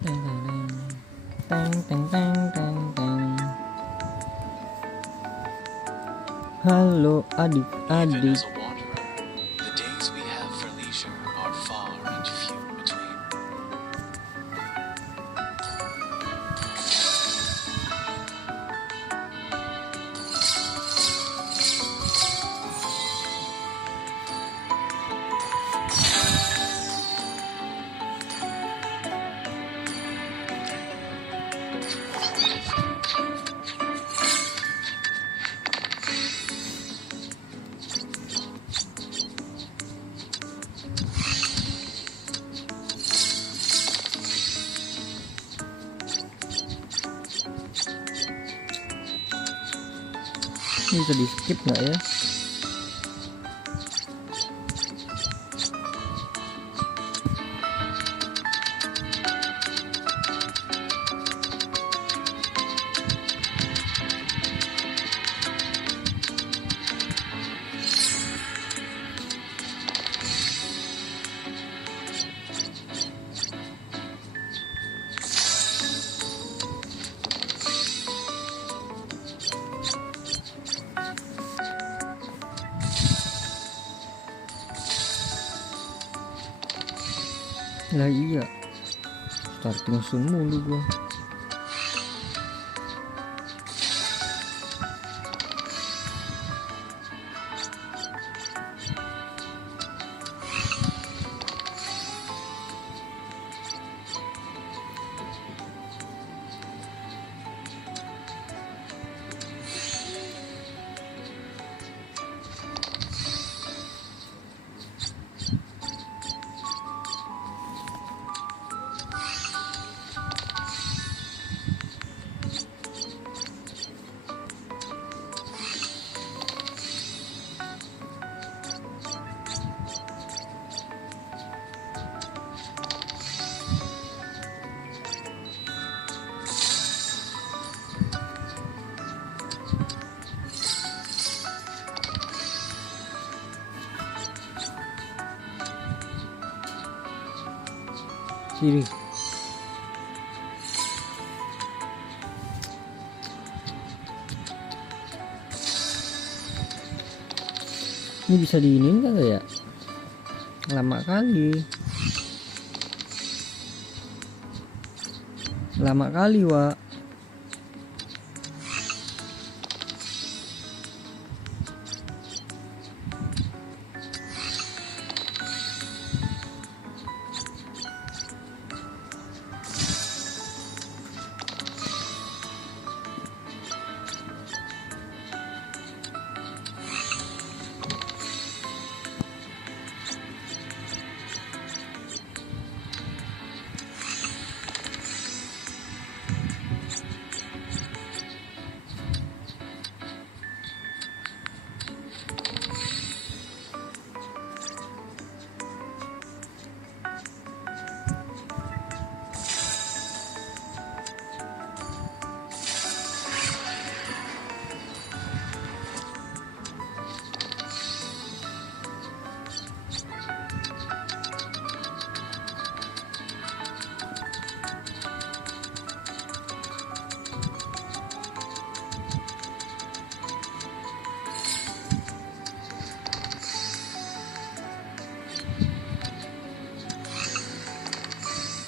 Teng teng teng teng teng. Halo Even adik-adik. as a wanderer, the days we have for leisure are far and few between. Ini bisa di skip nggak ya? Lah iya, starting soon mulu gua. Kiri. Ini bisa diinin kagak ya? Lama kali. Lama kali, Wak.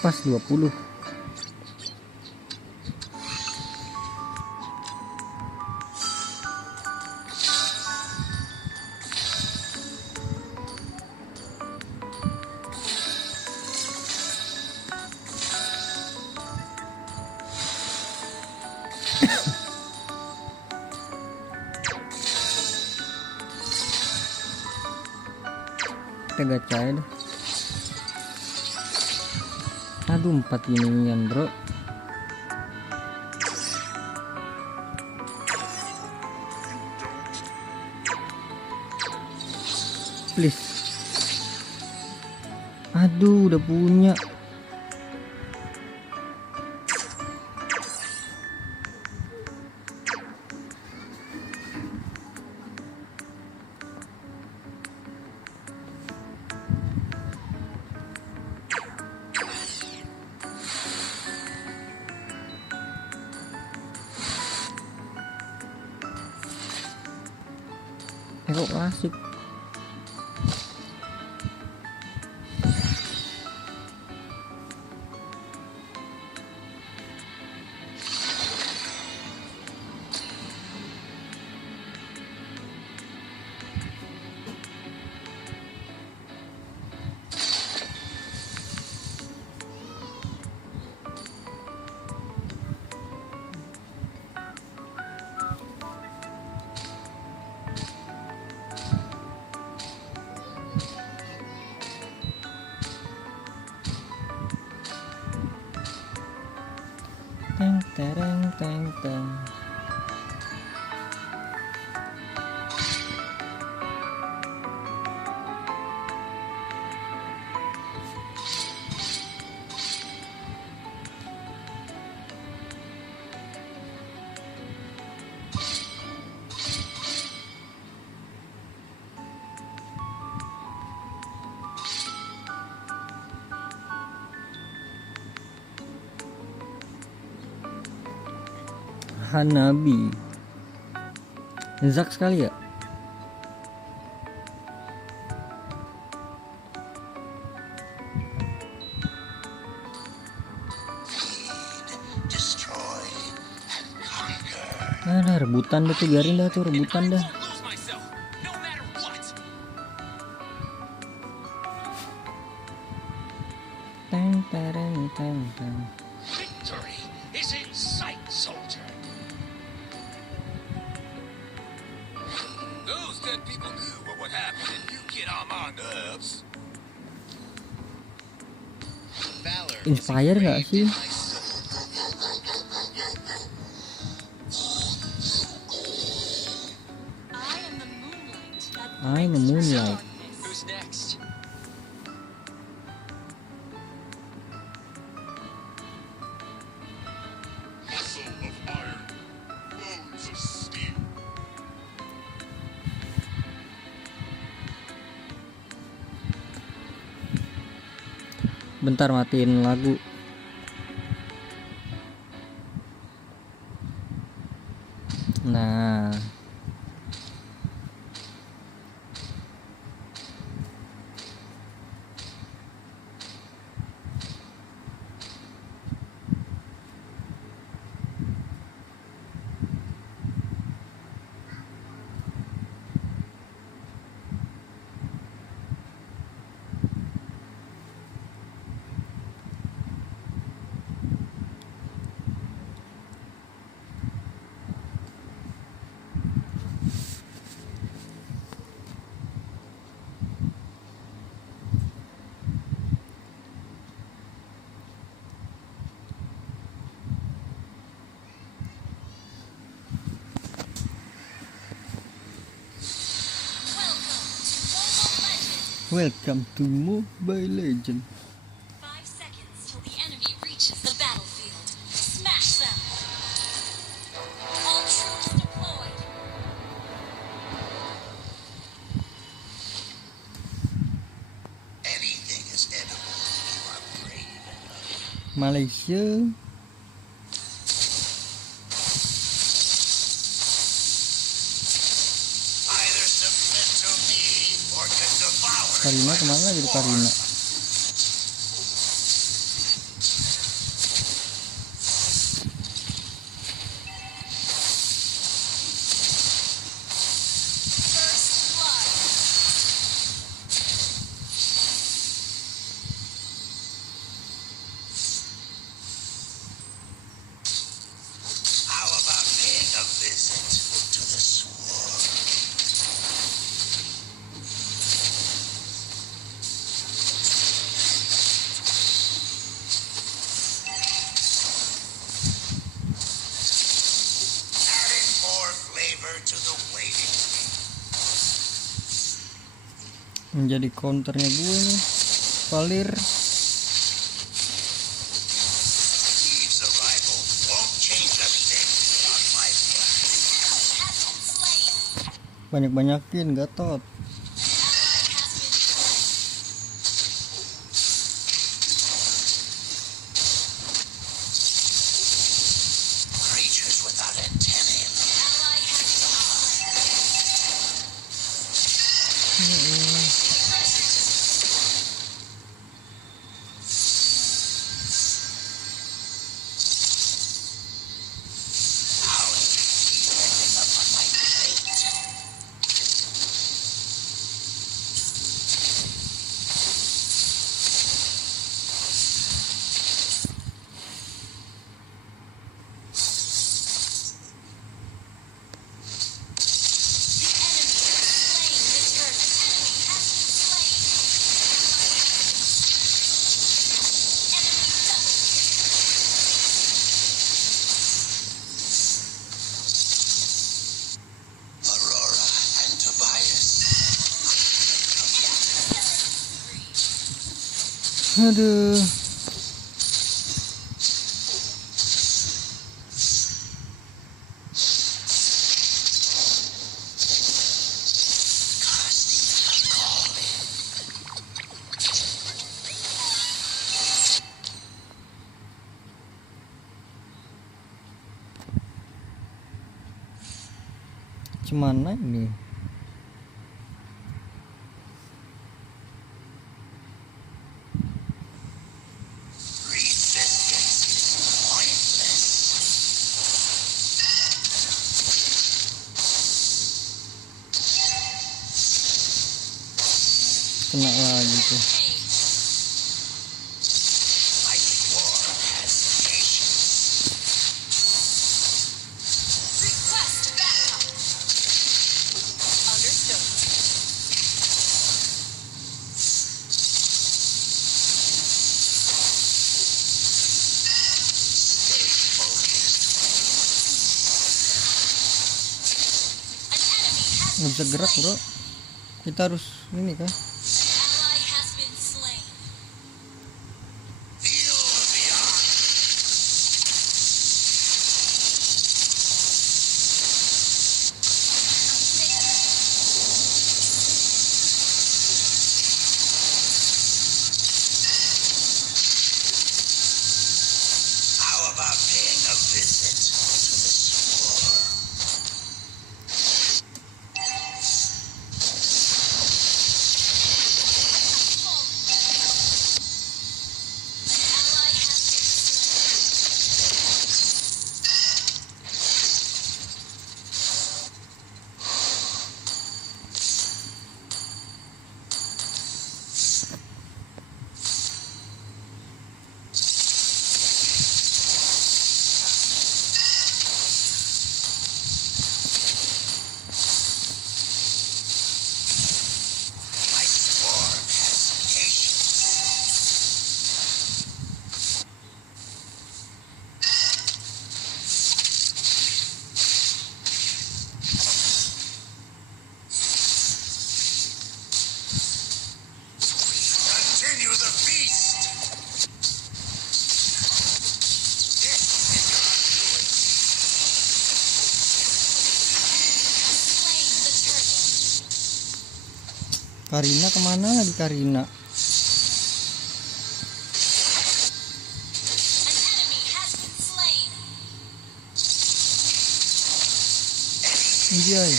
Pas 20. Kita gacain deh. Aduh, 4 inian bro. Please. Aduh, udah punya. bro, asik. Teng tereng teng teng. Hanabi. Zak sekali ya. Nah, rebutan deh tuh, biarin dah tuh rebutan dah. Teng tereng teng teng. Victory is in sight, soldier. Those dead people knew what would happen if you get on my nerves. Valor is Inspire nggak engraved sih? in my soul. I'm a moonlight. Who's next? Muscle of iron, bones of steel. Bentar, matiin lagu. Nah, welcome to Mobile Legend. 5 seconds till the enemy reaches the battlefield. Smash them! All troops deployed. Anything is edible if you are brave enough. Malaysia. Either submit to me or get devoured. Karina kemana lagi tuh Karina? First blood. How about paying a visit to the swarm? Adding more flavor to the waiting game. Menjadi counternya gue nih. Valir. Eve's arrival won't change a thing on my plan. Enemy has been slain. Banyak-banyakin Gatot. Ally has been slain. Creatures without antennae. Ally has been slain. Aduh. Gimana ini? Resistance is pointless. Kena lagi tuh. My sword has patience. Request backup. Understood. Stay focused. An enemy has Nggak bisa been gerak bro. slain. Kita harus ini kah? An ally has been slain. Feel the beyond. How about paying a visit to the swarm? Ally has been slain. My sword has patience. Continue the feast. This is your undoing. Slain the turtle. Karina kemana lagi Karina? An enemy has been slain. Anjay.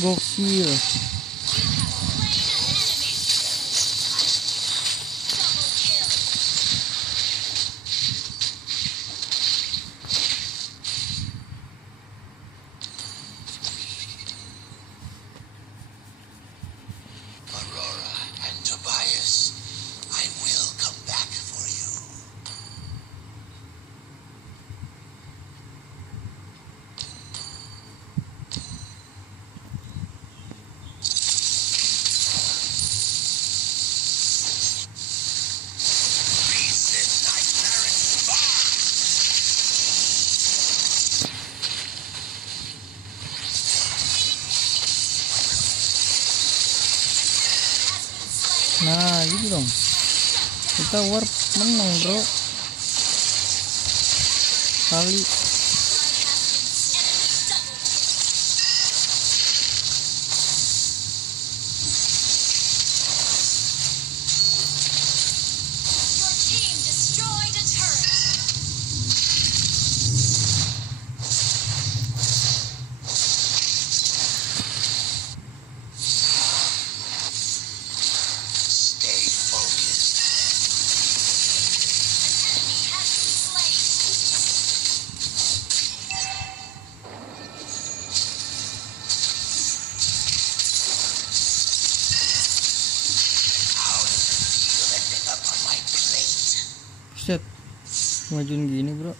Gokil. You have slain an enemy. Double kill. Aurora and Tobias, I will come back for you. Reason nightmare spawn. Has been slain. Nah gitu dong. Kita warp menang bro. Kali. Enemy double kill. Your team destroyed a turret. Stay focused. An enemy has been slain. How does it feel ending up on my plate? Set. Majuin gini bro.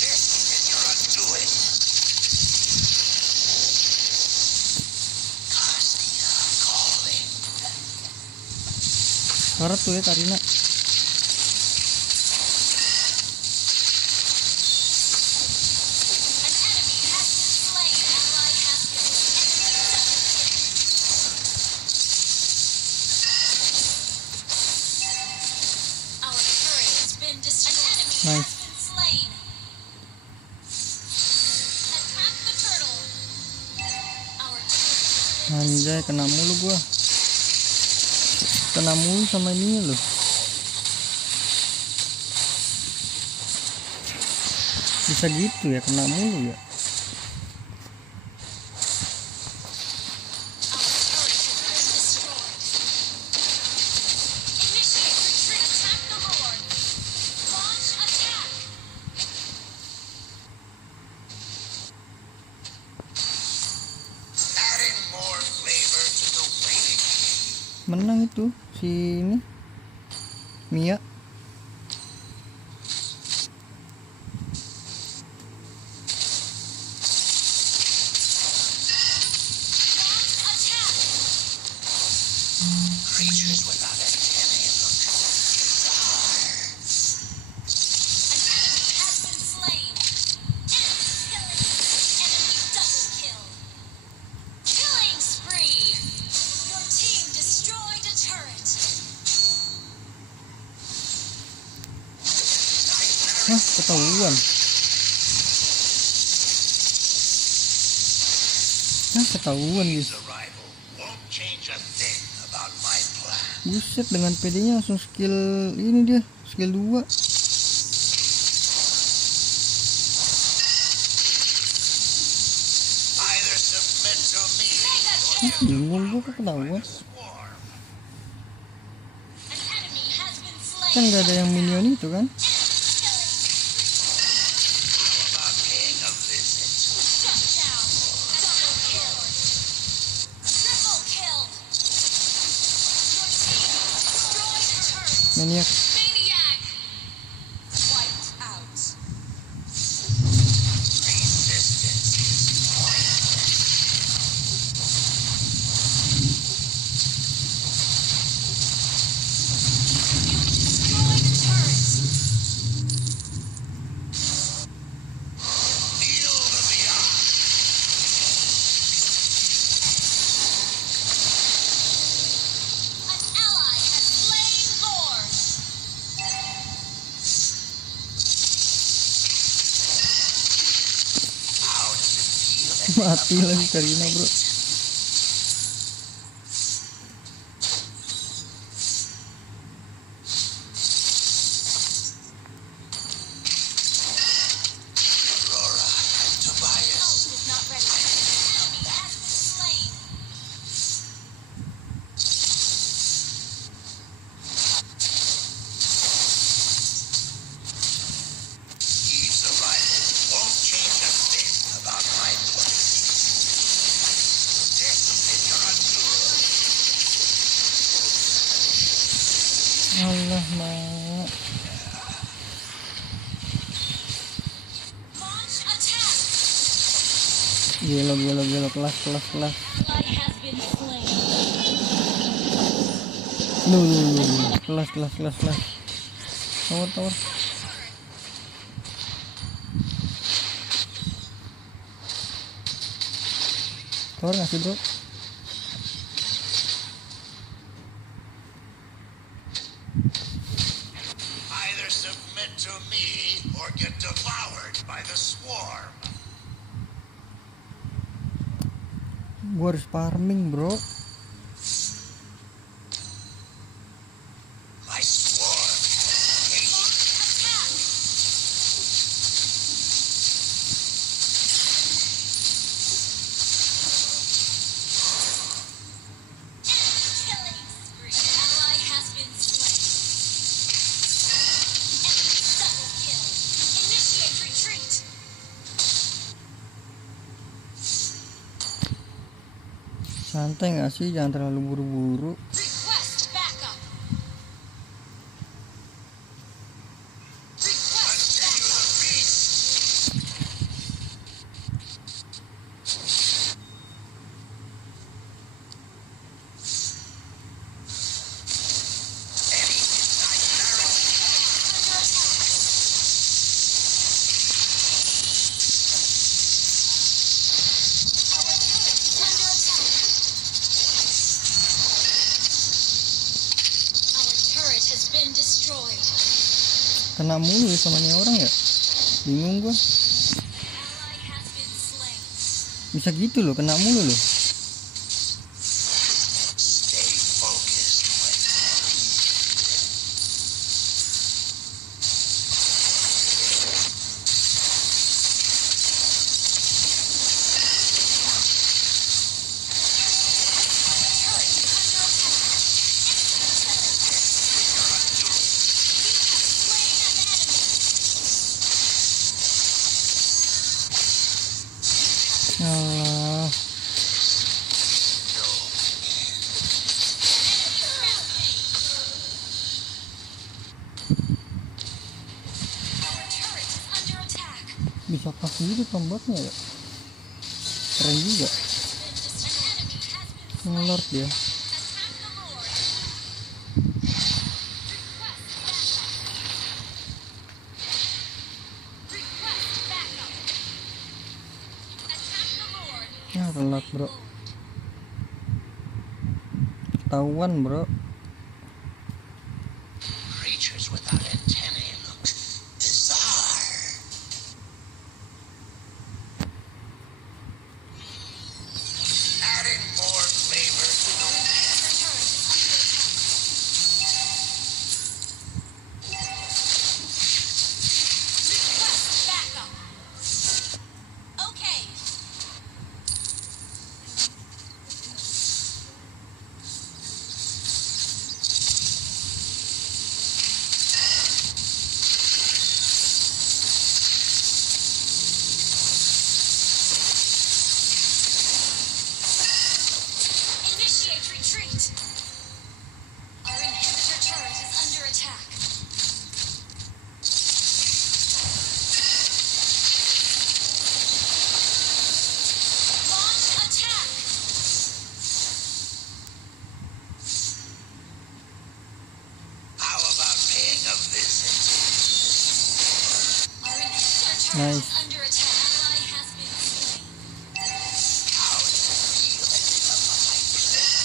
This is your undoing. Castia calling. Karat tuh ya Karina. An enemy has been slain. Ally has Nice. been slain. Attack the turtle. Our turret has been Anjay, destroyed. kena mulu gua. Kena mulu sama ininya loh. Bisa gitu ya, kena mulu ya. Adding more flavor to the waiting. Menang itu si ini Mia. Creatures without antennae look bizarre. Hah, ketahuan. Hah, ketahuan His guys. arrival won't change a thing about my plan. Buset, dengan PD-nya langsung skill ini dia, skill 2. Either submit to me Bingung gua kok ketahuan. swarm. Kan gak ada yang minion itu kan? About paying a visit. Maniak. Resistance is pointless. Kneel to the eye. How does it feel? Mati lagi Karina, bro. Aurora and Tobias. Eve's arrival won't change a thing about my plan. This is your undoing. Allah, mak. Gelo, kelas. Duh, kelas. Tower. Tower ngasih bro. Either submit to me or get devoured by the swarm. Gua harus farming bro. My swarm has patience. Santai gak sih, jangan terlalu buru-buru. Request backup. Continue the feast. Any midnight barrel. Our turret has been destroyed. Kena mulu ya sama nih orang ya. Bingung gua. Ally has been slain. Bisa gitu loh, kena mulu loh. Stay focused when Alah. Our turret is under attack. Bisa pas gitu tombaknya ya. Keren juga. An enemy has been Ngelord dia. attack the Lord. Request backup. Attack the Lord. Ya telat bro. Ketahuan bro. creatures without antennae look bizarre. Adding more flavor to the Request backup. Okay. Initiate retreat. Our inhibitor turret is under attack. Launch attack. How about paying a visit? Our inhibitor turret Nice. is under attack. Ally has been slain. How's it feel ending up on my plate?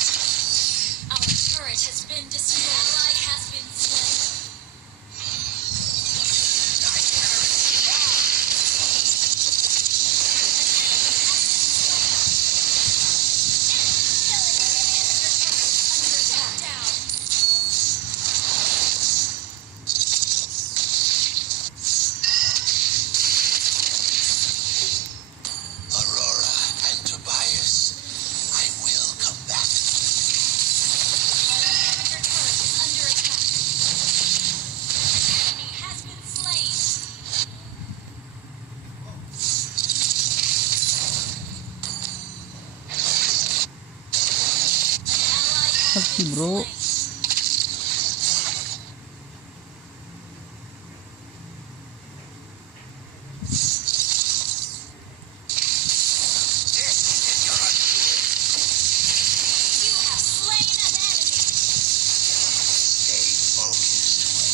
Our turret has been destroyed. Ally has been slain. Under attack. Down. Aurora and Tobias, I will come back. Our inhibitor turret is under attack. An enemy has been slain. Ally has Sakti been bro. slain. This is your undoing. You have slain an enemy. Stay focused when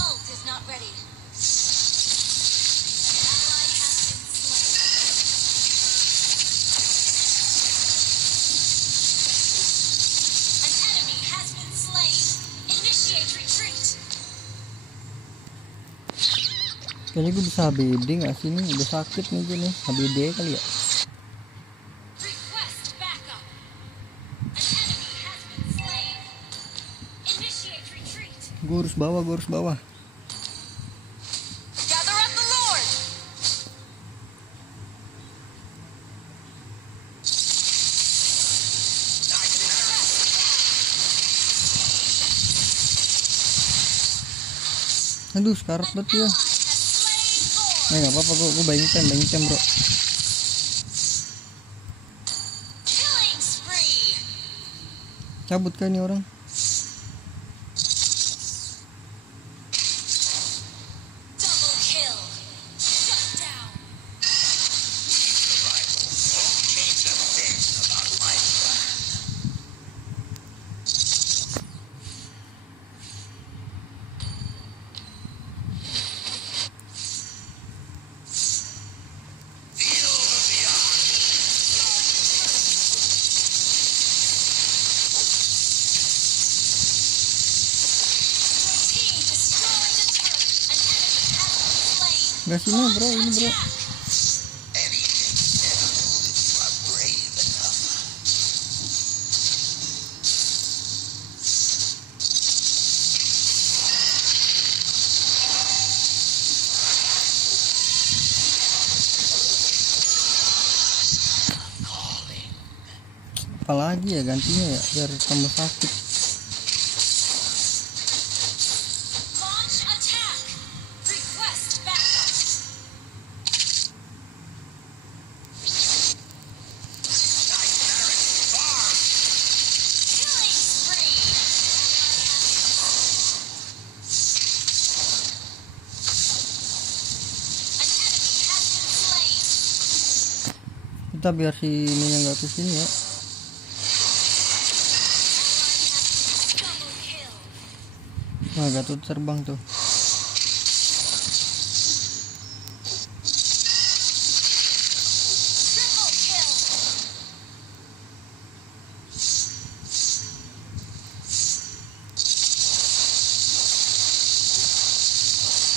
Ult is not ready. Ally has been slain. An enemy has been slain. Initiate retreat. Kayaknya gue bisa HBD gak sih nih? Udah sakit nih gue nih. HBD kali ya. Request backup. An enemy has been slain. Initiate retreat. Gue harus bawa, gue harus bawa. Gather up the Lord. Aduh, sekarat banget ya. Ally has slain Lord. Gak apa-apa, gue buying time bro. Killing spree. Cabut kan nih orang. Double kill. Shut down. survival won't change a thing about my plan. Feel Gak sini bro, ini bro. Anything settled if you are brave enough. Calling. Apalagi ya gantinya ya biar tambah sakit. Launch attack. Request backup. Nightmaric farm. Killing spree. An enemy has been slain. Kita biar si ininya nggak kesini ya. Double kill. Nah, Gatot terbang tuh. Triple kill.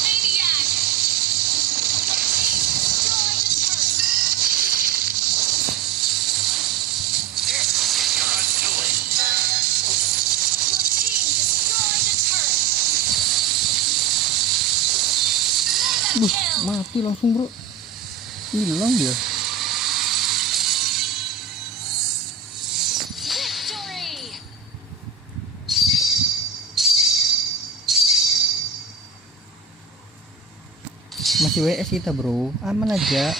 Maniac. Destroyed the turret. This is your undoing. Your team destroyed the turret. Mega Buh, kill. mati langsung bro. Hilang dia. Victory. Masih WS kita bro, aman aja.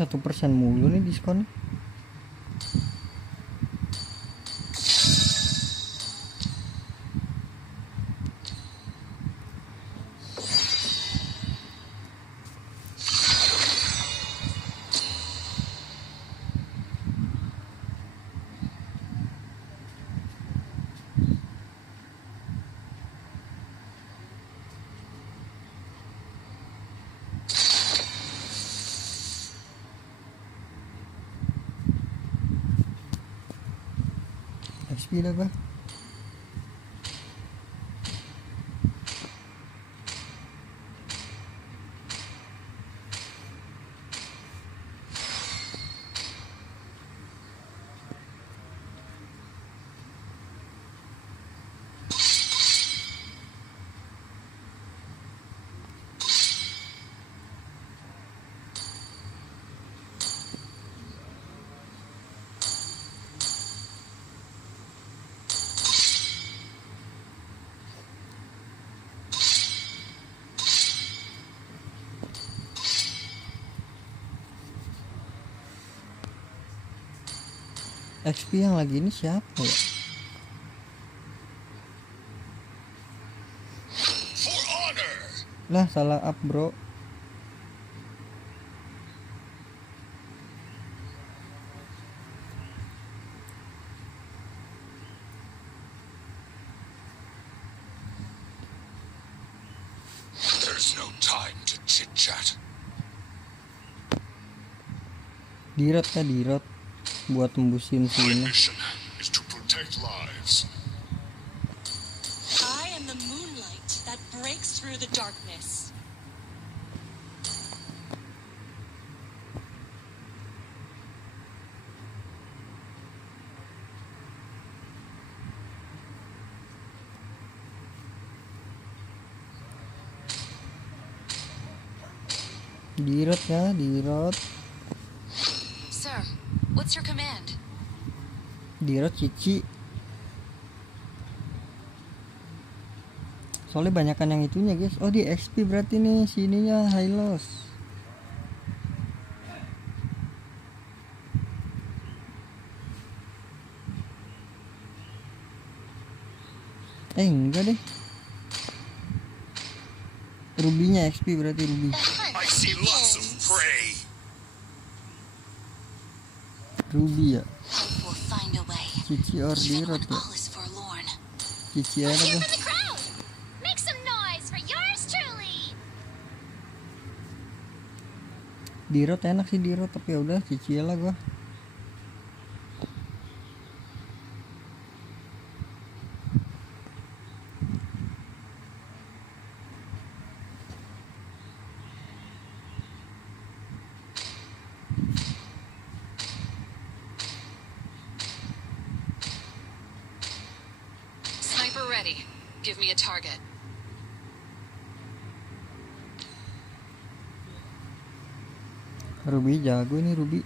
Satu persen mulu nih diskonnya. XP dah gua. XP yang lagi ini siapa ya? For honor. Lah salah up bro. There's no time to chit-chat. Dirot kah dirot buat tembusin My sini. mission is to protect lives. I am the moonlight that breaks through the darkness. Dirot ya, dirot. Sir, what's your command? Dirot cici. Soalnya banyakan yang itunya guys. Oh di XP berarti nih sininya high loss. Enggak deh. Rubinya XP berarti Ruby. The hunt I see lots of begins. prey. Ruby ya. Hope will find a way. Cici or Even when Dirot ya. all is forlorn. Cici ada Cheer apa? for the crowd! Make some noise for yours truly! Dirot enak sih Dirot, tapi ya udah Cici lah gua. Sniper ready. Give me a target. Ruby jago nih Ruby.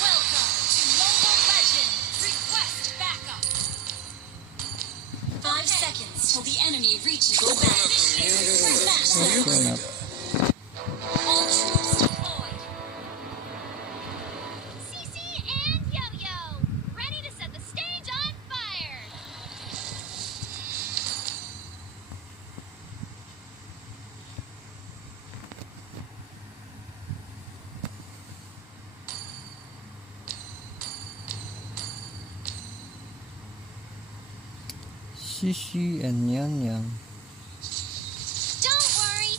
Welcome to Mobile Legends! Request backup! 5 seconds till the enemy reaches the battlefield. Smash them! Kenapa? All troops deployed! CC and Yo-Yo! Ready to set the stage on fire! Sisi and Yan Yang. Don't worry!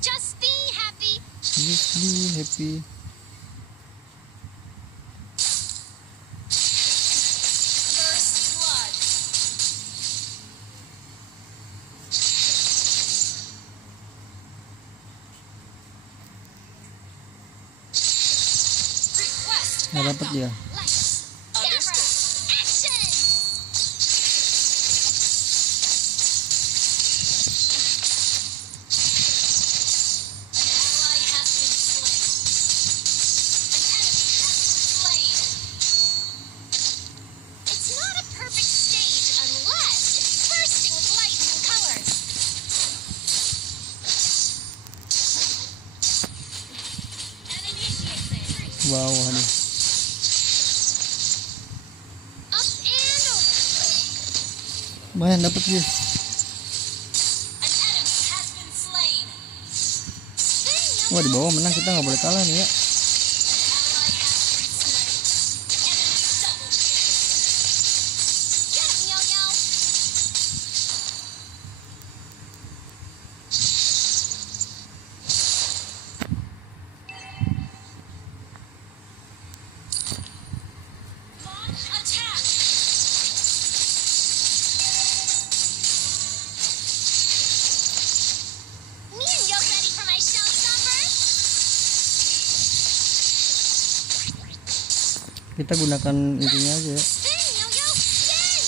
Just be happy! Just be happy. First blood! Request Nggak dapet backup. ya. Lights, camera, action! An ally has been slain. An enemy has been slain. It's not a perfect stage unless it's bursting with light and colors. Enemy engagement. Wow, aduh. Up and over. Lumayan dapet dia. An enemy has been slain. Spin Wah, di Yo-Yo. bawah menang, kita nggak boleh kalah nih ya. Ally has been slain. Enemy double kill. Get him, Yo-Yo. Launch attack. Me and Yo ready for my showstopper? Kita gunakan itunya aja ya. Spin, Yo-Yo, spin!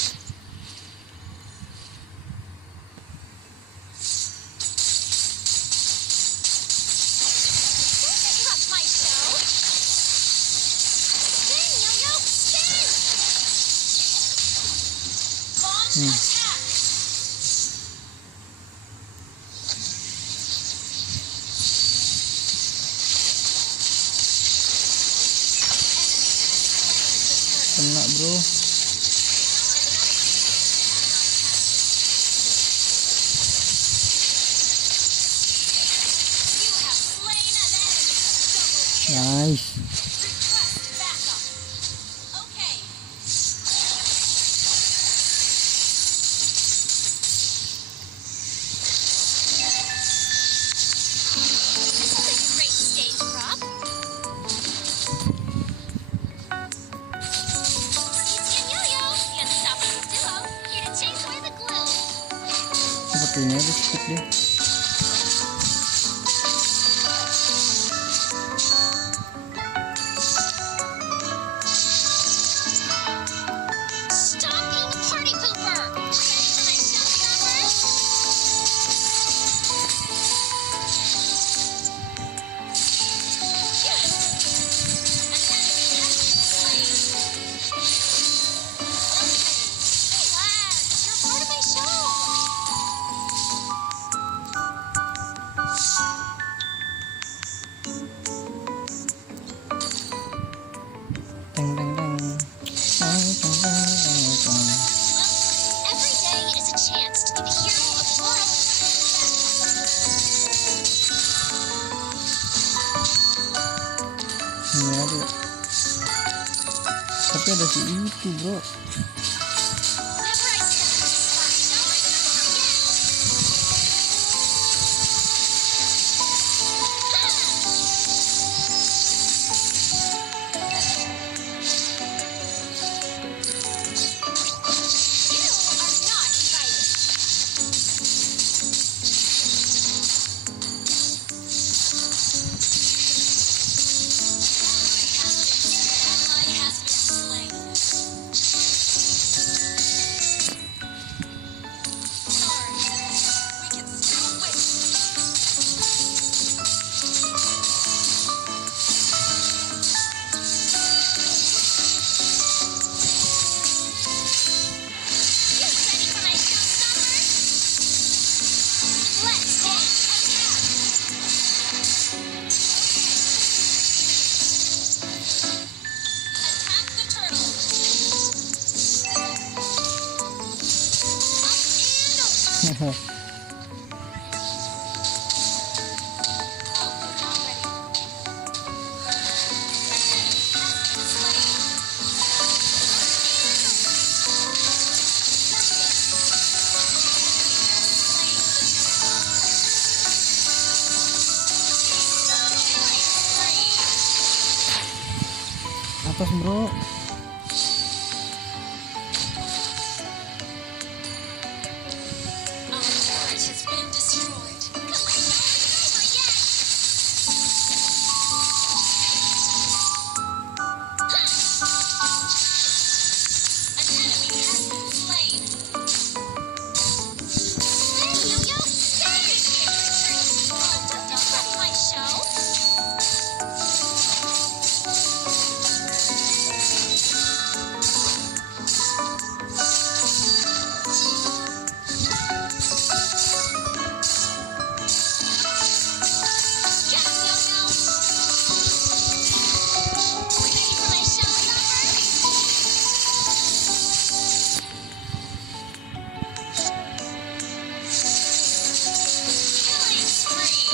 Don't interrupt my show! Spin, Yo-Yo, spin! Launch attack! Kena bro. You have slain an enemy! Double kill! Nice. Request backup! Okay. Kayaknya ada skip deh. Stalking party pooper! Ready for my showstopper? An enemy has been slain. Relax, you're part of my show. Teng teng teng. Teng teng teng teng teng. Every day is a chance to be the hero of your own Ini ada. Tapi ada si itu bro. Whenever I step into the spot, no one can forget. You are not invited. Ally has been slain. Sorry, we can still win. You ready for my showstopper? Let's dance. Attack the turtle. Up and over. Oh, not ready. Atas bro. Our turret has been destroyed. Come on, no one's over yet. An enemy has been slain. Hey, Yo-Yo, stay! Oh, don't disrupt my show. Yes, Yo-Yo. Ready for my showstopper? Killing spree.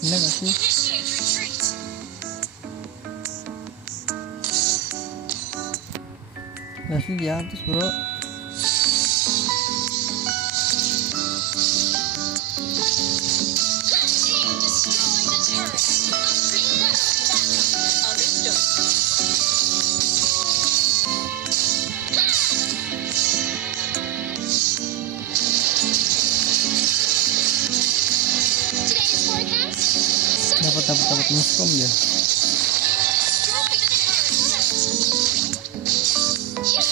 Ini gak sih? Initiate retreat. Nasi di atas bro. Team destroy the turret. Request backup. Understood. Today's forecast? Dapat miskom dia. Destroy the turret. Yeah.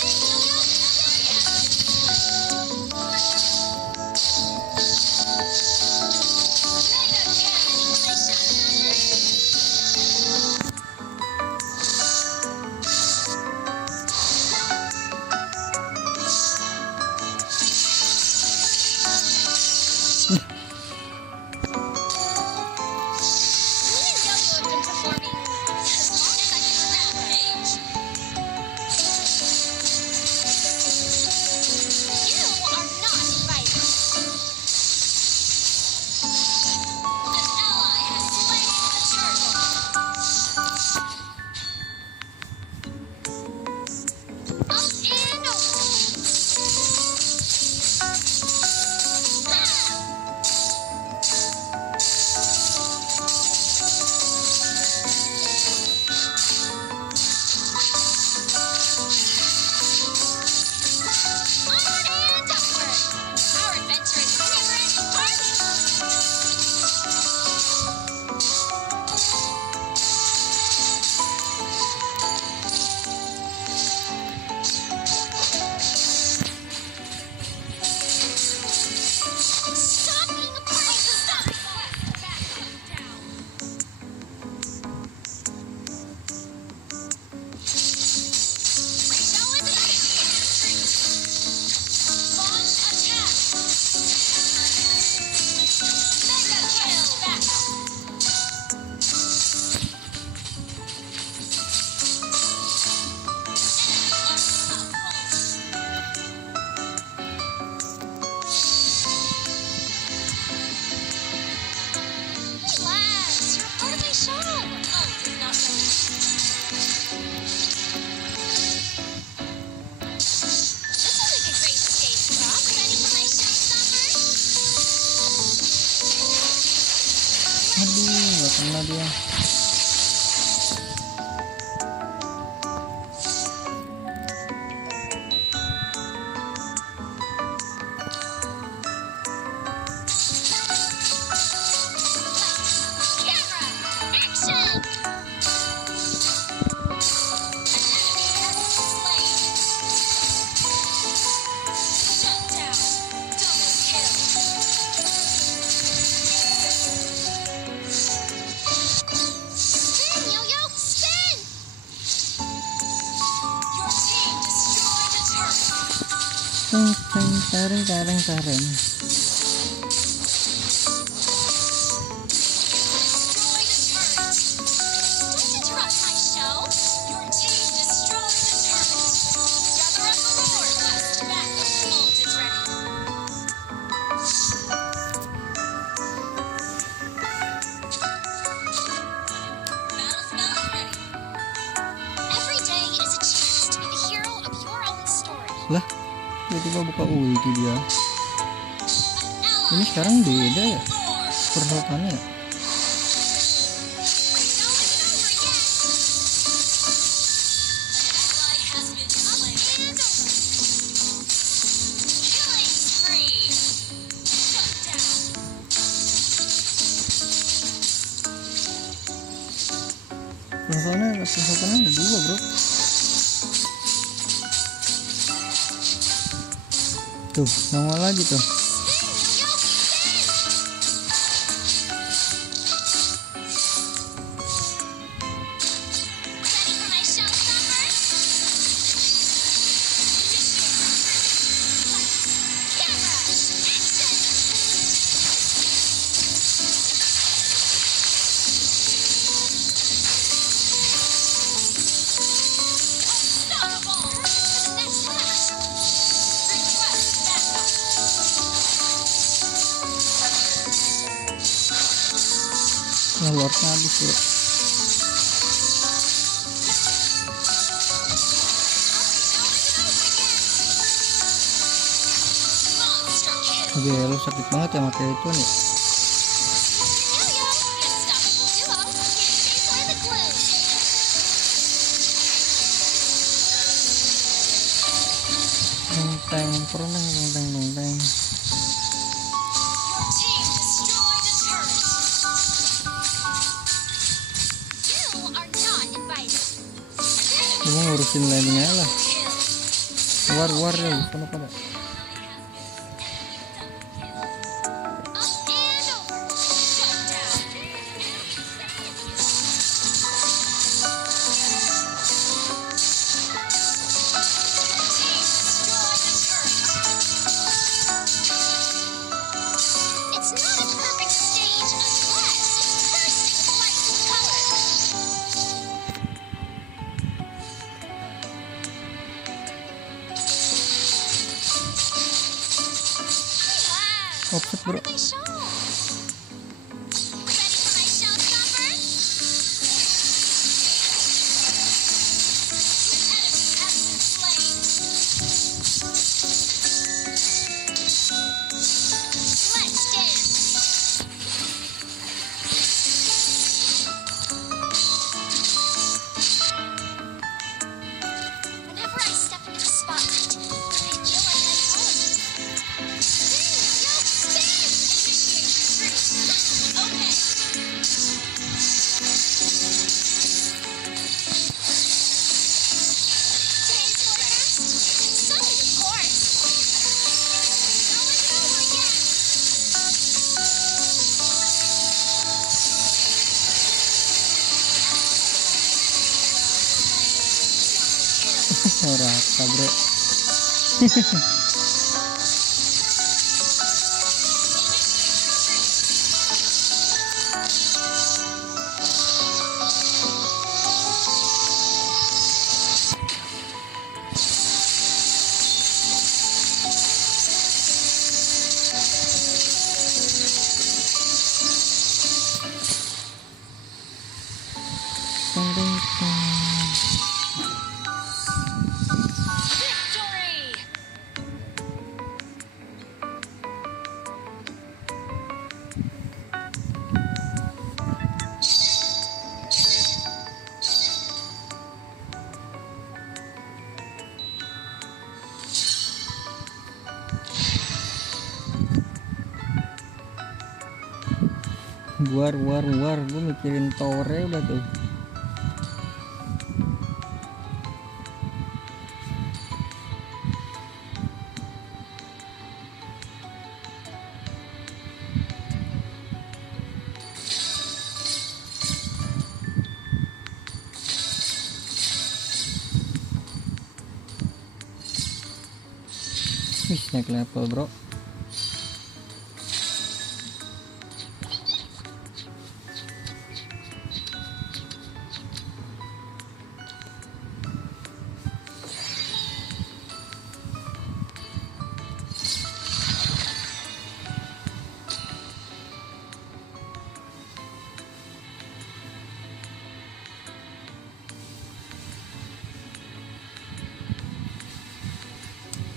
Hey, Yo-Yo. Mega cannon. My showstopper. Me and Yo-Yo have been performing as long as I can rampage. You are not invited. An ally has slain the turtle. Up and over. Aduh, gak kena dia. Camera, action! Shut down. Double kill. Spin, Yo-Yo, spin! Your team destroyed a turret. Tareng. Destroyed a turret. Don't interrupt my show. Your team destroyed a turret. Gather up the resources. Backup ult is ready. Battle spell is ready. Every day is a chance to be the hero of your own story. Lah, tiba-tiba buka ulti dia. An ally Ini sekarang beda ya Thor. persahabatannya ya? Ally has been slain. Killing spree. Shut down. Persahabatannya ada dua bro. Tuh, nongol lagi tuh. Ready for my showstopper? Camera, action! Unstoppable! To the next match. Request backup. Nah, lordnya habis bro. Monster kill. Oke, lu sakit banget ya pakai itu nih. Yo-Yo, unstoppable duo. Keep for the glue. Teng. Your team destroyed a turret. You are not invited. Lu mau ngurusin lainnya lah. Kill. War ya, sana pada. Up and over. Shut down. Team destroyed a turret. It's not a perfect stage unless it's first light color. Relax. Offset bro. What did they show? Ready for my showstopper? An enemy has been slain. Let's dance. Whenever I step into the spotlight, I feel like I'm home. Spin, yo, spin! Initiate retreat. Okay. Today's forecast? Sunny, of course. Now it's over again. Rata bro. Victory! War, gue mikirin towernya udah tuh. Wih, naik level bro.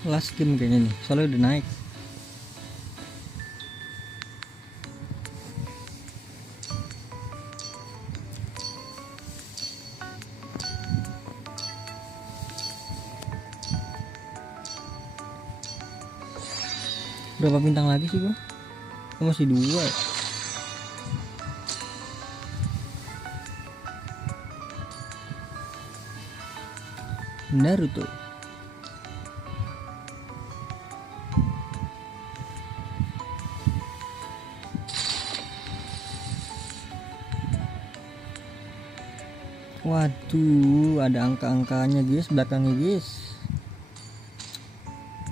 Last game kayaknya nih, soalnya udah naik. Berapa bintang lagi sih gua? Oh, masih 2 ya? Naruto. Waduh, ada angka-angkanya guys belakangnya guys.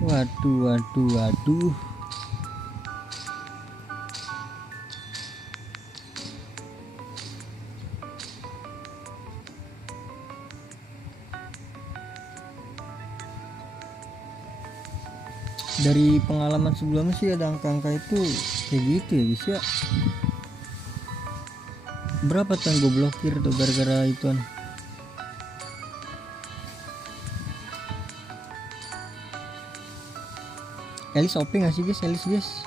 Waduh. Dari pengalaman sebelumnya sih ada angka-angka itu kayak gitu ya guys ya. Berapa tuh yang gue blokir tuh gara-gara ituan. Elis OP gak sih guys? Elis guys.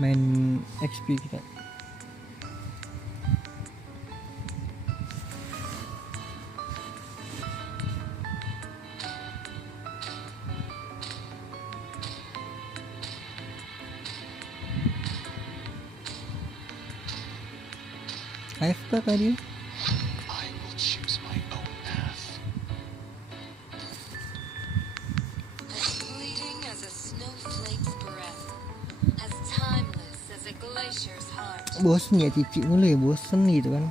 Main XP kita. AFK tadi. I will choose my own path. As fleeting as a snowflake's breath, as timeless as a glacier's heart. Bosen ya cici mulu ya, bosen gitu kan.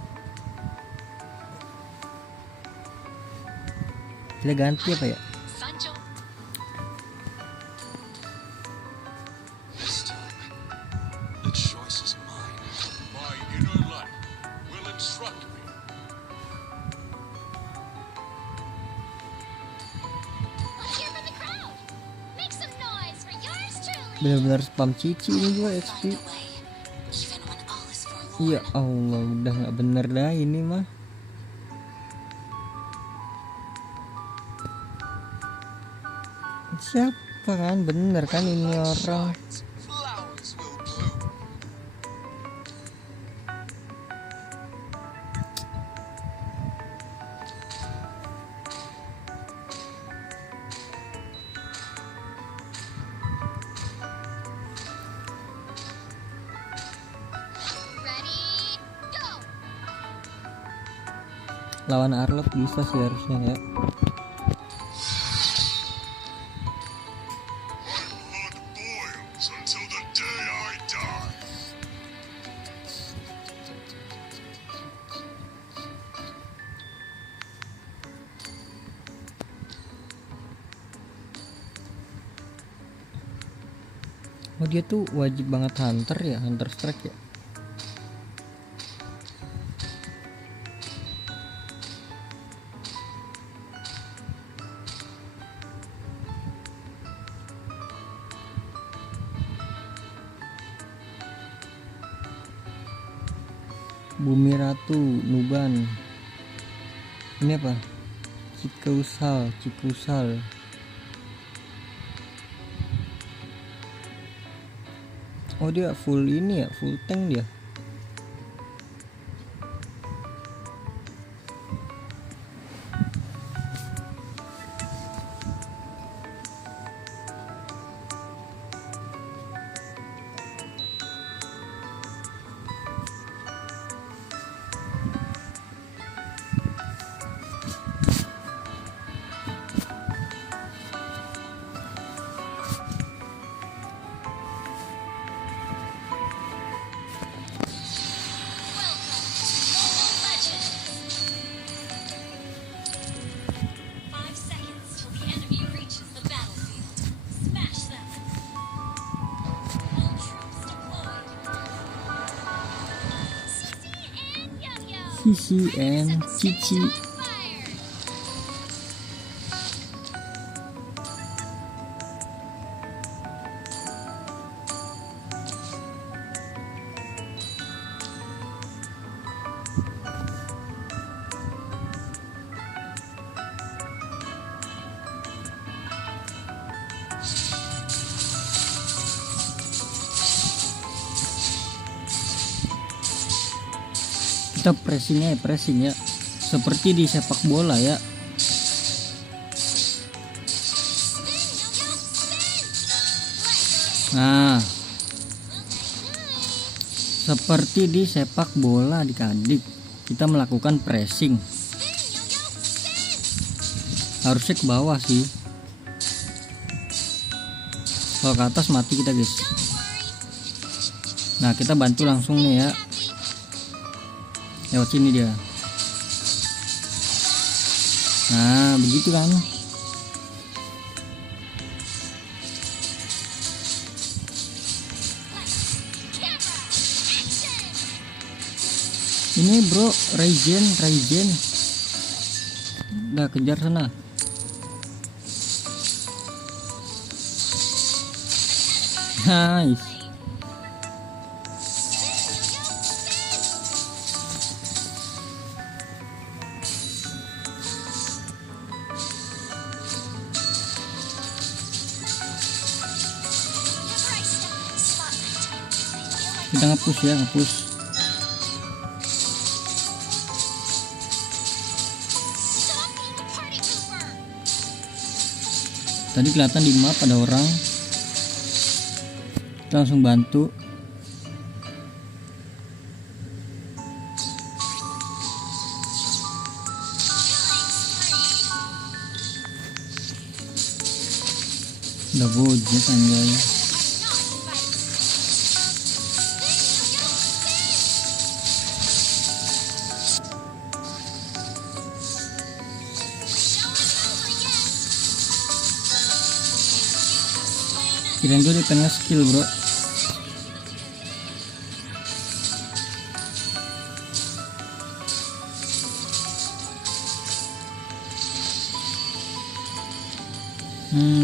Kita ganti apa ya? Sancho. This time, the choice is mine. My inner light will instruct me. Let's hear from the crowd. Make some noise for yours truly. Bener-bener spam cici ini gua XP. Find a way, even when all is forlorn. Ya Allah, udah nggak bener dah ini mah. Siapa kan bener kan ini orang. Flowers will bloom. Ready, go. Lawan Arlot bisa sih harusnya ya. My blood boils until the day I die. Oh dia tuh wajib banget hunter ya, hunter strike ya. Bumi Ratu Nuban. Ini apa? Cikusal. Oh dia full ini ya, full tank dia. Mobile Legends! 5 seconds till the enemy reaches the battlefield. Smash them. All troops deployed. Cici and Yo-Yo! Cici and Set the stage Cici. on fire! Kita pressing ya, seperti di sepak bola ya. Nah, seperti di sepak bola adik-adik, kita melakukan pressing. Harusnya ke bawah sih. Kalau ke atas mati kita guys. Nah kita bantu langsung nih ya. Lewat sini dia. Nah begitu kan. Ini bro, regen. Udah kejar sana. Nice. Whenever I step into the spotlight, I feel like Kita nge-push ya, nge-push. stop being a party pooper! Tadi kelihatan di map ada orang. Kita langsung bantu. Udah gojek anjay. Kirain gue dia pengen skill bro.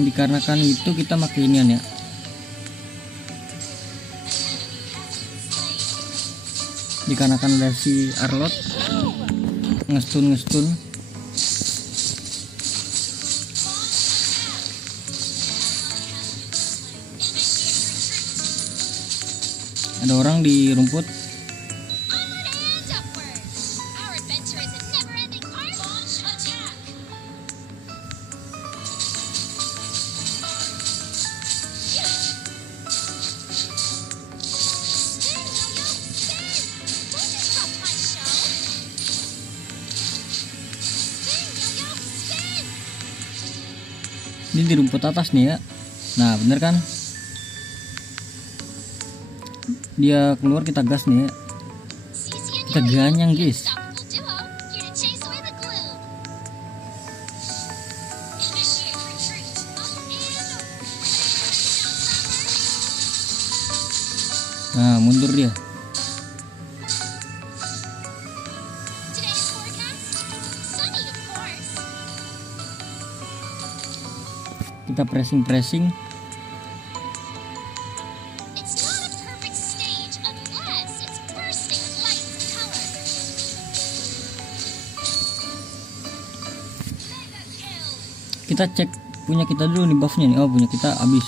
Dikarenakan itu kita pakai inian ya. Dikarenakan ada si Arlot ngestun. Ada orang di rumput. Onward and upward! Our adventure is a never-ending arc. Launch attack! Spin, Yo-Yo, spin! Don't disrupt my show! Spin, Yo-Yo, spin! Ini di rumput atas nih ya. Nah bener kan, dia keluar kita gas nih ya. Cici and Kita Yo-Yo, ganyang the guys. unstoppable duo, here to chase away the gloom. Initiate retreat. Nah mundur dia. Today's forecast? Sunny, of course. Kita pressing. It's not a perfect stage unless it's bursting with lights and color. Kita cek punya kita dulu nih buffnya nih. Oh, punya kita habis.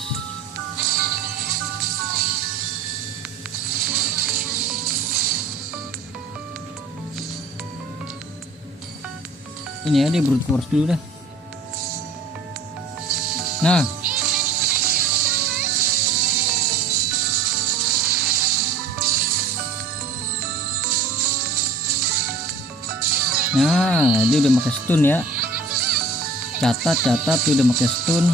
Ini ya, di brute force dulu dah. Nah, dia udah pakai stun ya. Catat dia udah pakai stun.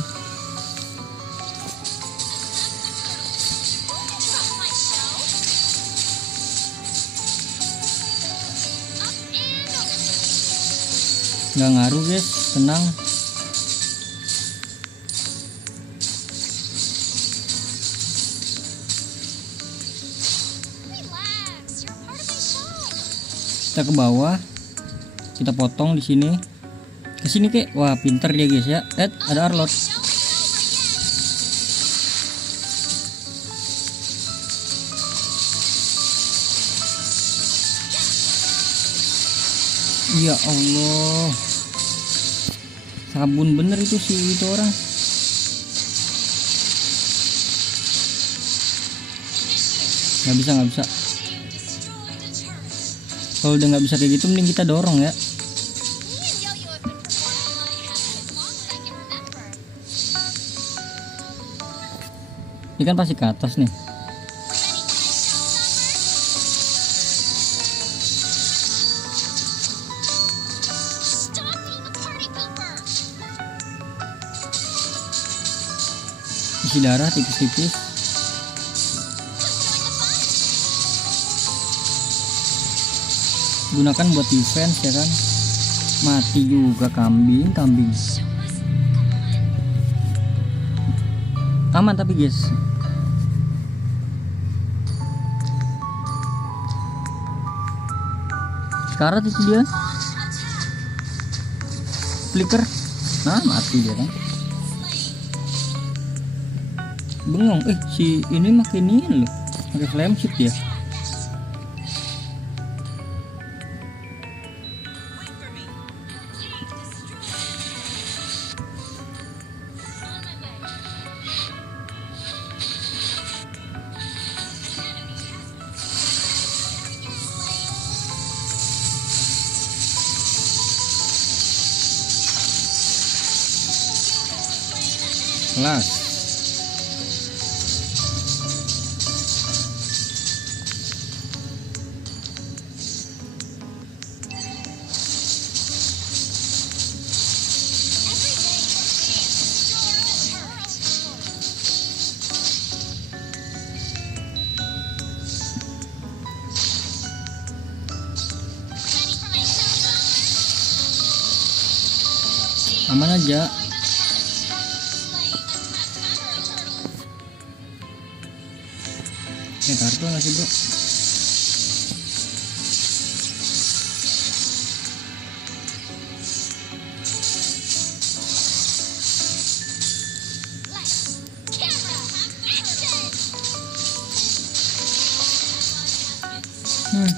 Nggak ngaruh guys, tenang. Relax, you're part of my show. Kita ke bawah, kita potong di sini. Ke sini kek. Wah, pinter dia guys ya. Ada Arlot. Ya Allah, sabun bener itu orang. Nggak bisa. Kalau udah nggak bisa kayak gitu, mending kita dorong ya. Me and Yo-Yo have been performing as long as I can remember. Ini kan pasti ke atas nih. Stop being a party pooper. Isi darah tipis-tipis. Gunakan buat defense ya kan. Mati juga kambing. Show us. Come on. Aman tapi guys. Sekarat itu dia. Flicker. Nah, mati dia kan. Bengong. Si ini makinin loh. Pakai flame shield ya. Kelas. Aman aja. Ini kartu nggak sih bro?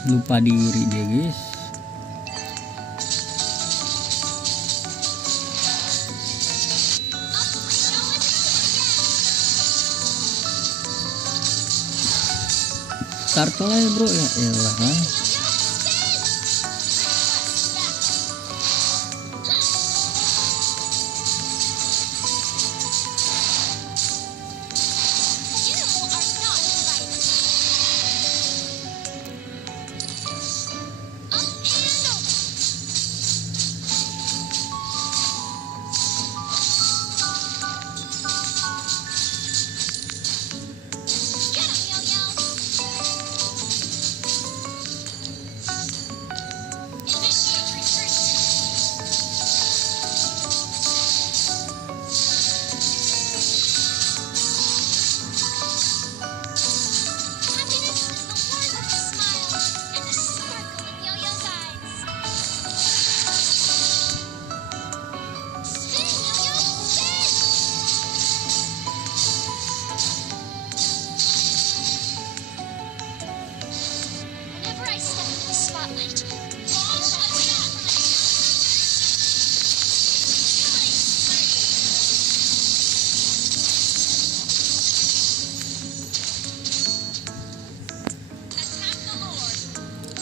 Lupa diri dia guys. Turtle aja bro ya elah kan.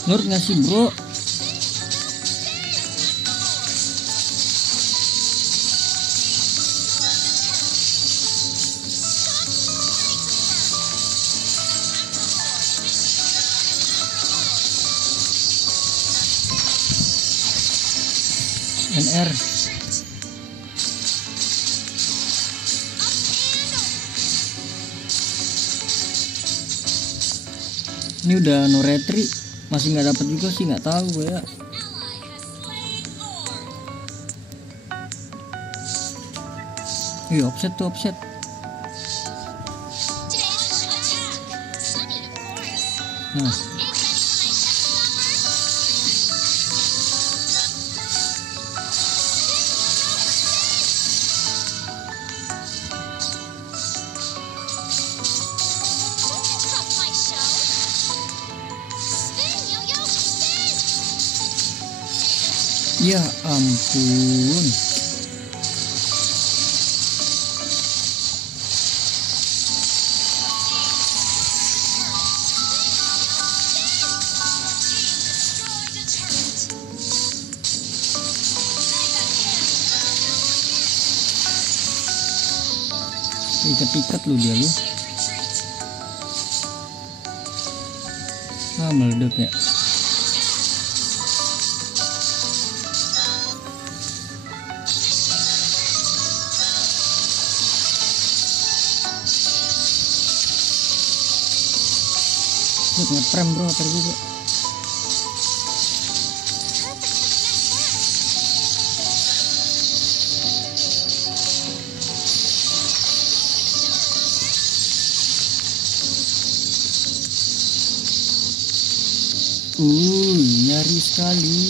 Lord nggak sih bro? NR. Ini udah no retry, masih nggak dapat juga sih, nggak tahu gue ya. Offset tuh offset. Nah, ya ampun. Ikat-ikat lu dia lu. Ah, meledak ya. Ngeprem bro, ntar juga. Nyari sekali.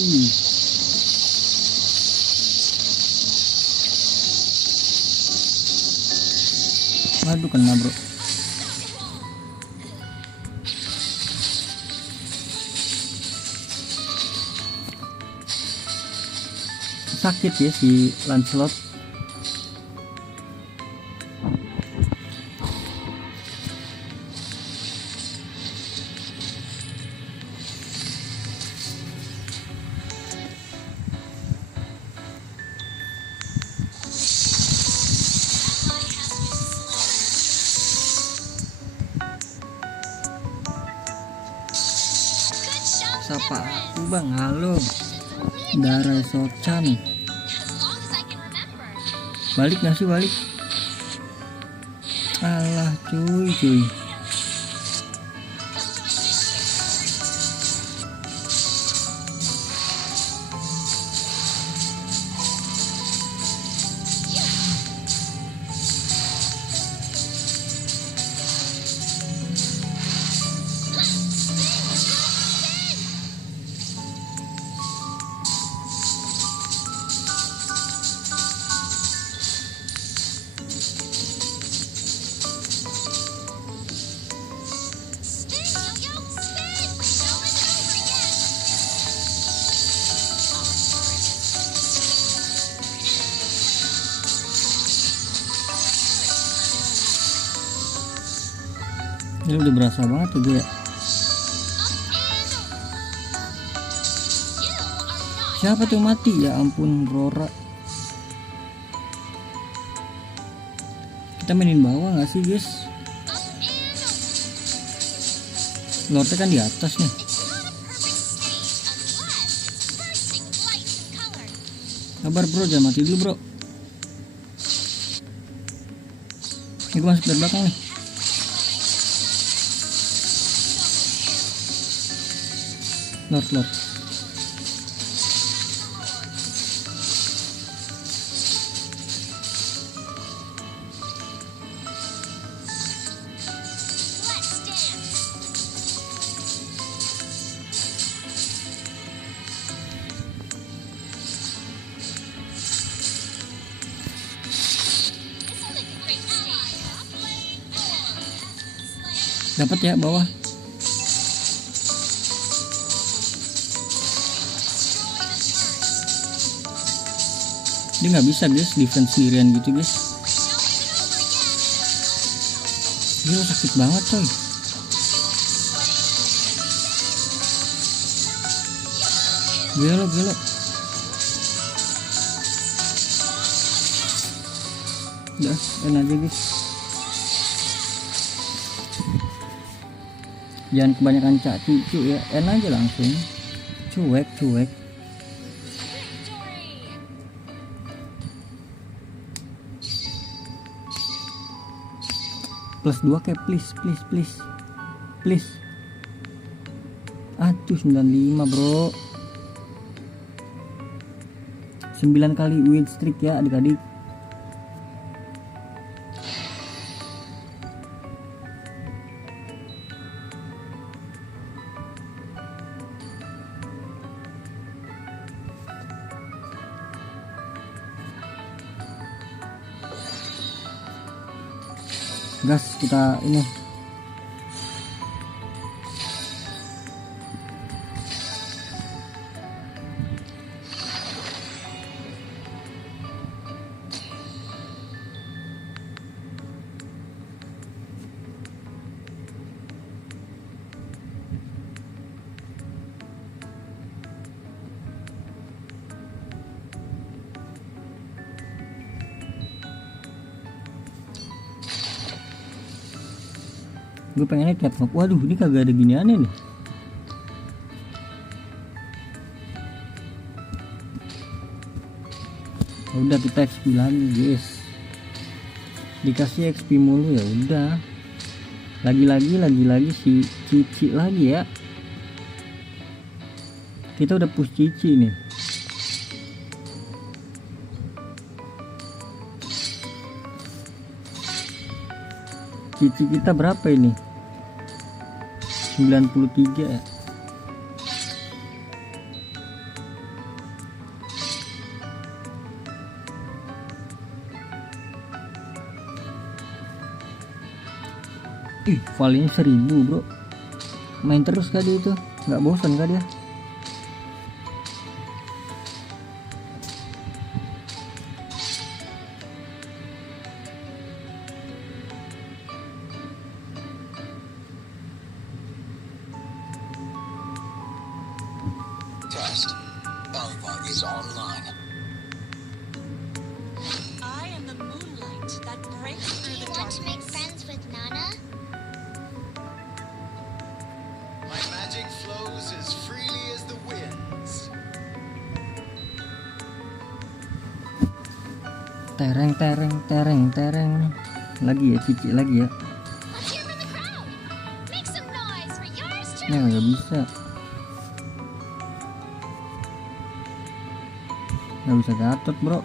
Aduh, kena bro. Sakit ya si Lancelot. Sapa aku bang, halo. Darah Sochan. Balik gak sih, balik? Alah cuy. Ini udah berasa banget tuh gue ya. Siapa tuh mati? Ya ampun, Rora. Kita mainin bawah gak sih guys? Lordnya kan di atas nih. Sabar bro, jangan mati dulu bro. Ini gue masuk dari belakang nih. Lord. Dapat ya bawah. Dia nggak bisa guys defense sendirian gitu guys. Gila sakit banget coy. Belok, belok. Udah, enak aja guys. Jangan kebanyakan cak cucu ya, enak aja langsung. Cuek, cuek. Plus 2 kayak please. Aduh 95 bro. 9 kali win streak ya adik-adik. Gas kita ini. Gue pengennya tiap ngop. Waduh ini kagak ada giniannya nih. Udah kita XP lagi guys. Dikasih XP mulu ya udah. Lagi si Cici lagi ya. Kita udah push Cici nih. Cici kita berapa ini? 93 ya. Ih, value-nya 1000 bro. Main terus kah dia itu? Nggak bosan kah dia? Test. Alpha is online. I am the moonlight that breaks Do through you the want to make darkness. friends with Nana? My magic flows as freely as the winds. Tereng. Lagi ya Cici lagi ya. Let's hear from the crowd. Make some noise for yours Ya truly. nggak bisa. Nggak bisa Gatot bro.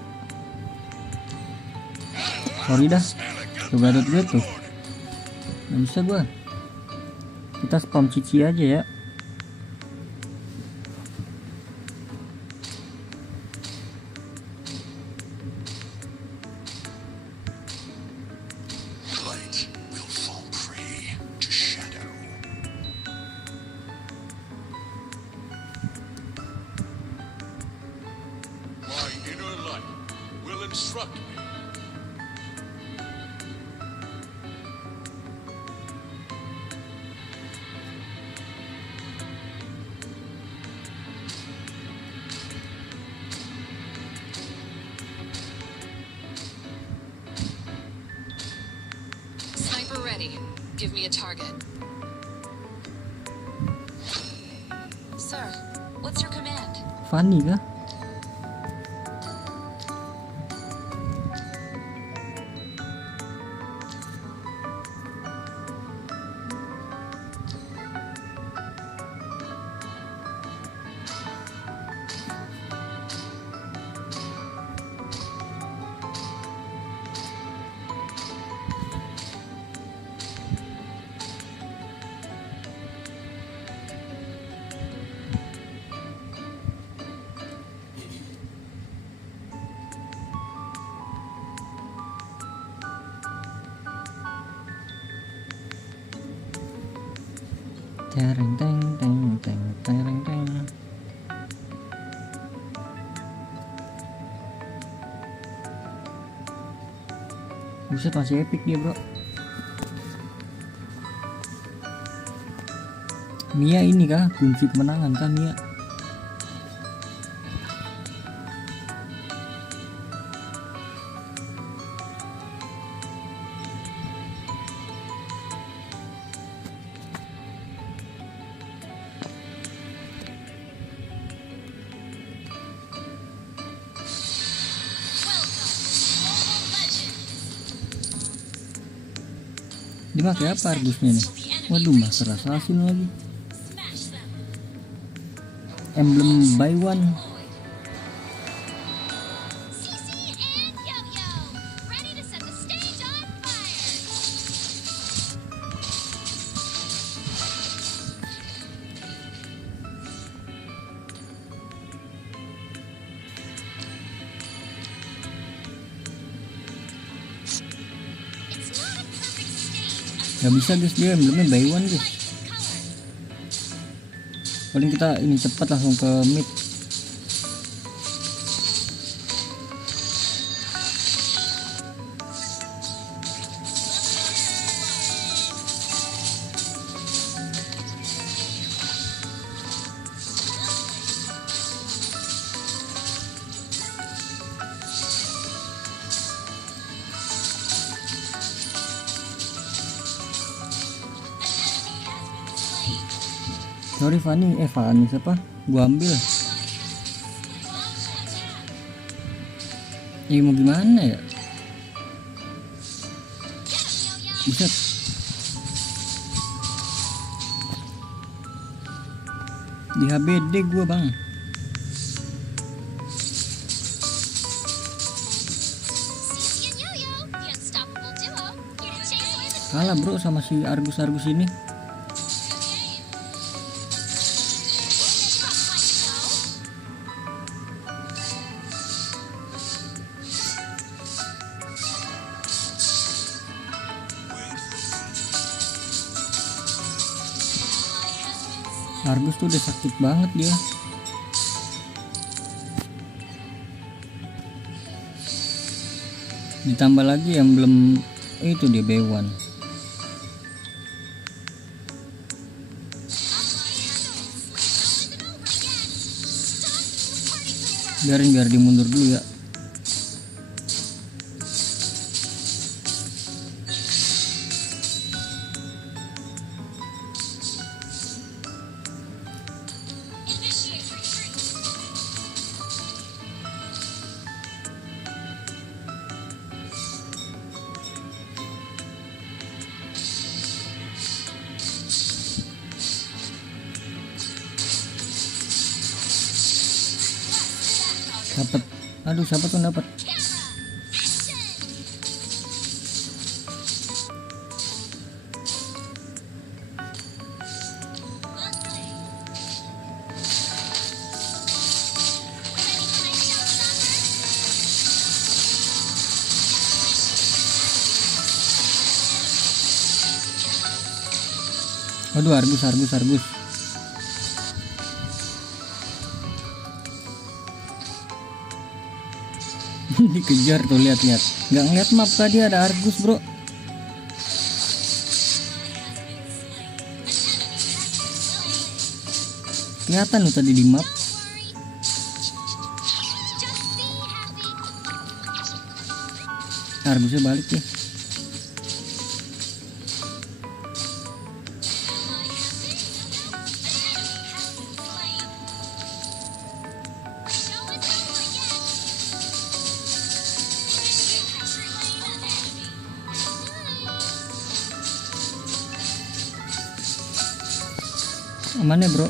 Sorry dah. Tuh Gatot gue tuh. Nggak bisa gua. Kita spam Cici aja ya. Light will fall prey to shadow. My inner light will instruct me. Sniper ready. Give me a target. Sir, what's your command? Funny kah? Tereng. Buset masih epic dia bro. Mia ini kah kunci kemenangan kah Mia? Dipakai apa Argusnya nih? Waduh, Master Assassin lagi. Smash them. Emblem buy one. CC and Yo-Yo, ready to set the stage on fire. It's not a perfect stage. Gak bisa guys, dia emblemnya buy one guys. Color. Paling kita ini cepat langsung ke mid. Sorry Fanny, Fanny siapa? Gua ambil. Ya mau gimana ya? Buset. Di HBD gua bang. CC and Yo-Yo, the unstoppable duo, here to chase away the Kalah bro sama si Argus ini. drop my toe. Argus tuh udah sakit banget dia. Ditambah lagi emblem itu dia B1. Biar dia mundur dulu ya. Initiate retreat. Dapat. Aduh, siapa tuh dapat? Aduh, Argus. Dikejar tuh, lihat. Nggak ngeliat map tadi ada Argus, bro. Kelihatan loh tadi di map. Argusnya balik ya. Aman ya, bro.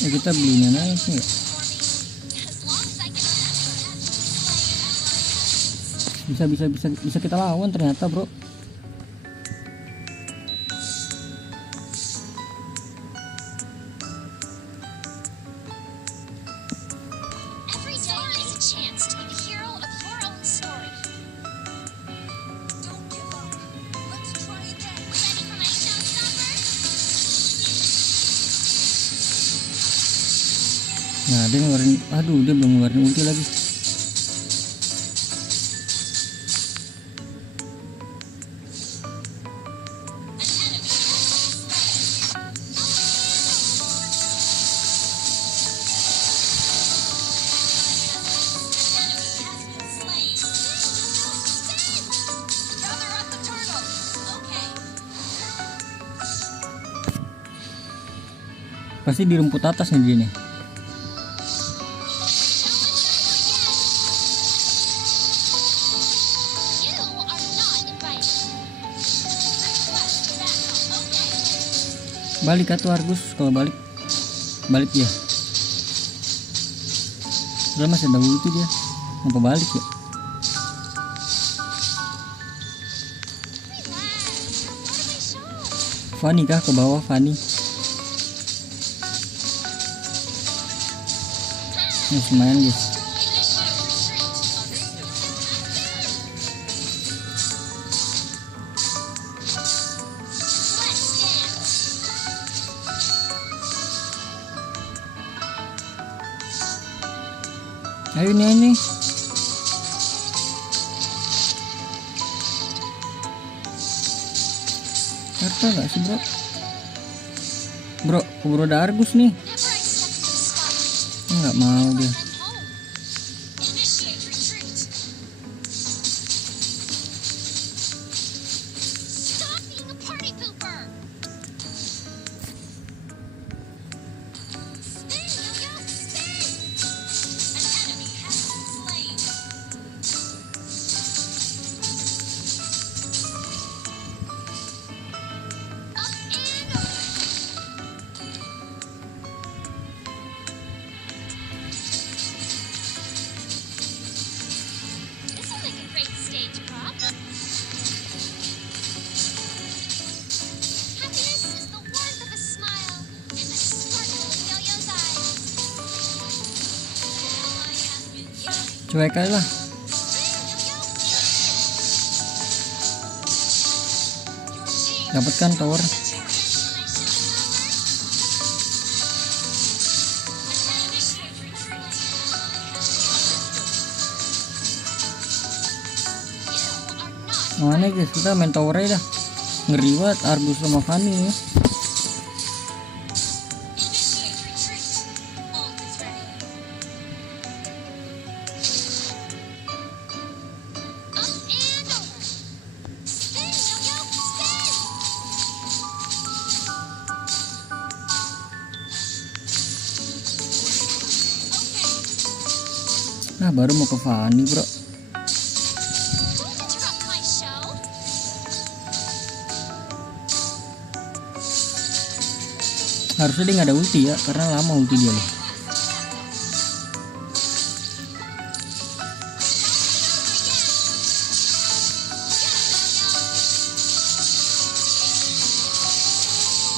Ya kita belinya naik nih. Bisa kita lawan ternyata, bro. Every day is a chance to be the hero of your own story. Don't give up. Let's try again. Ready for my showstopper? Nah, dia ngeluarin, aduh, dia belum ngeluarin ulti lagi. Pasti di rumput atas nih dia nih. You are not invited. Request backup. Okay. Balik atau Argus, kalau balik dia. Udah masih ada ulti dia. Ngapa balik ya? Relax. You're part of my show. Fanny kah ke bawah Fanny? Ini lumayan guys. Let's dance. Ayo nih. Karta gak sih bro? Bro, keburu ada Argus nih. Whenever I step into the spotlight, Nggak mau dia. I'm home. Initiate retreat. Stop being a party pooper. Spin, yo-yo, spin. An enemy has been slain. Up and over. This'll make a great stage prop. Happiness is the warmth of a smile and the sparkle of Yo-Yo's eyes. Ally has been slain. Cuek aja lah. Dapatkan tower. Initiate retreat. Mana guys, kita main tower aja dah. Ngeri banget Argus sama Fanny ya. Initiate retreat. Ult is ready. Up and over. Spin, yo-yo, spin. Nah baru mau ke Fanny bro. Don't interrupt my show. Harusnya dia nggak ada ulti ya, karena lama ulti dia loh.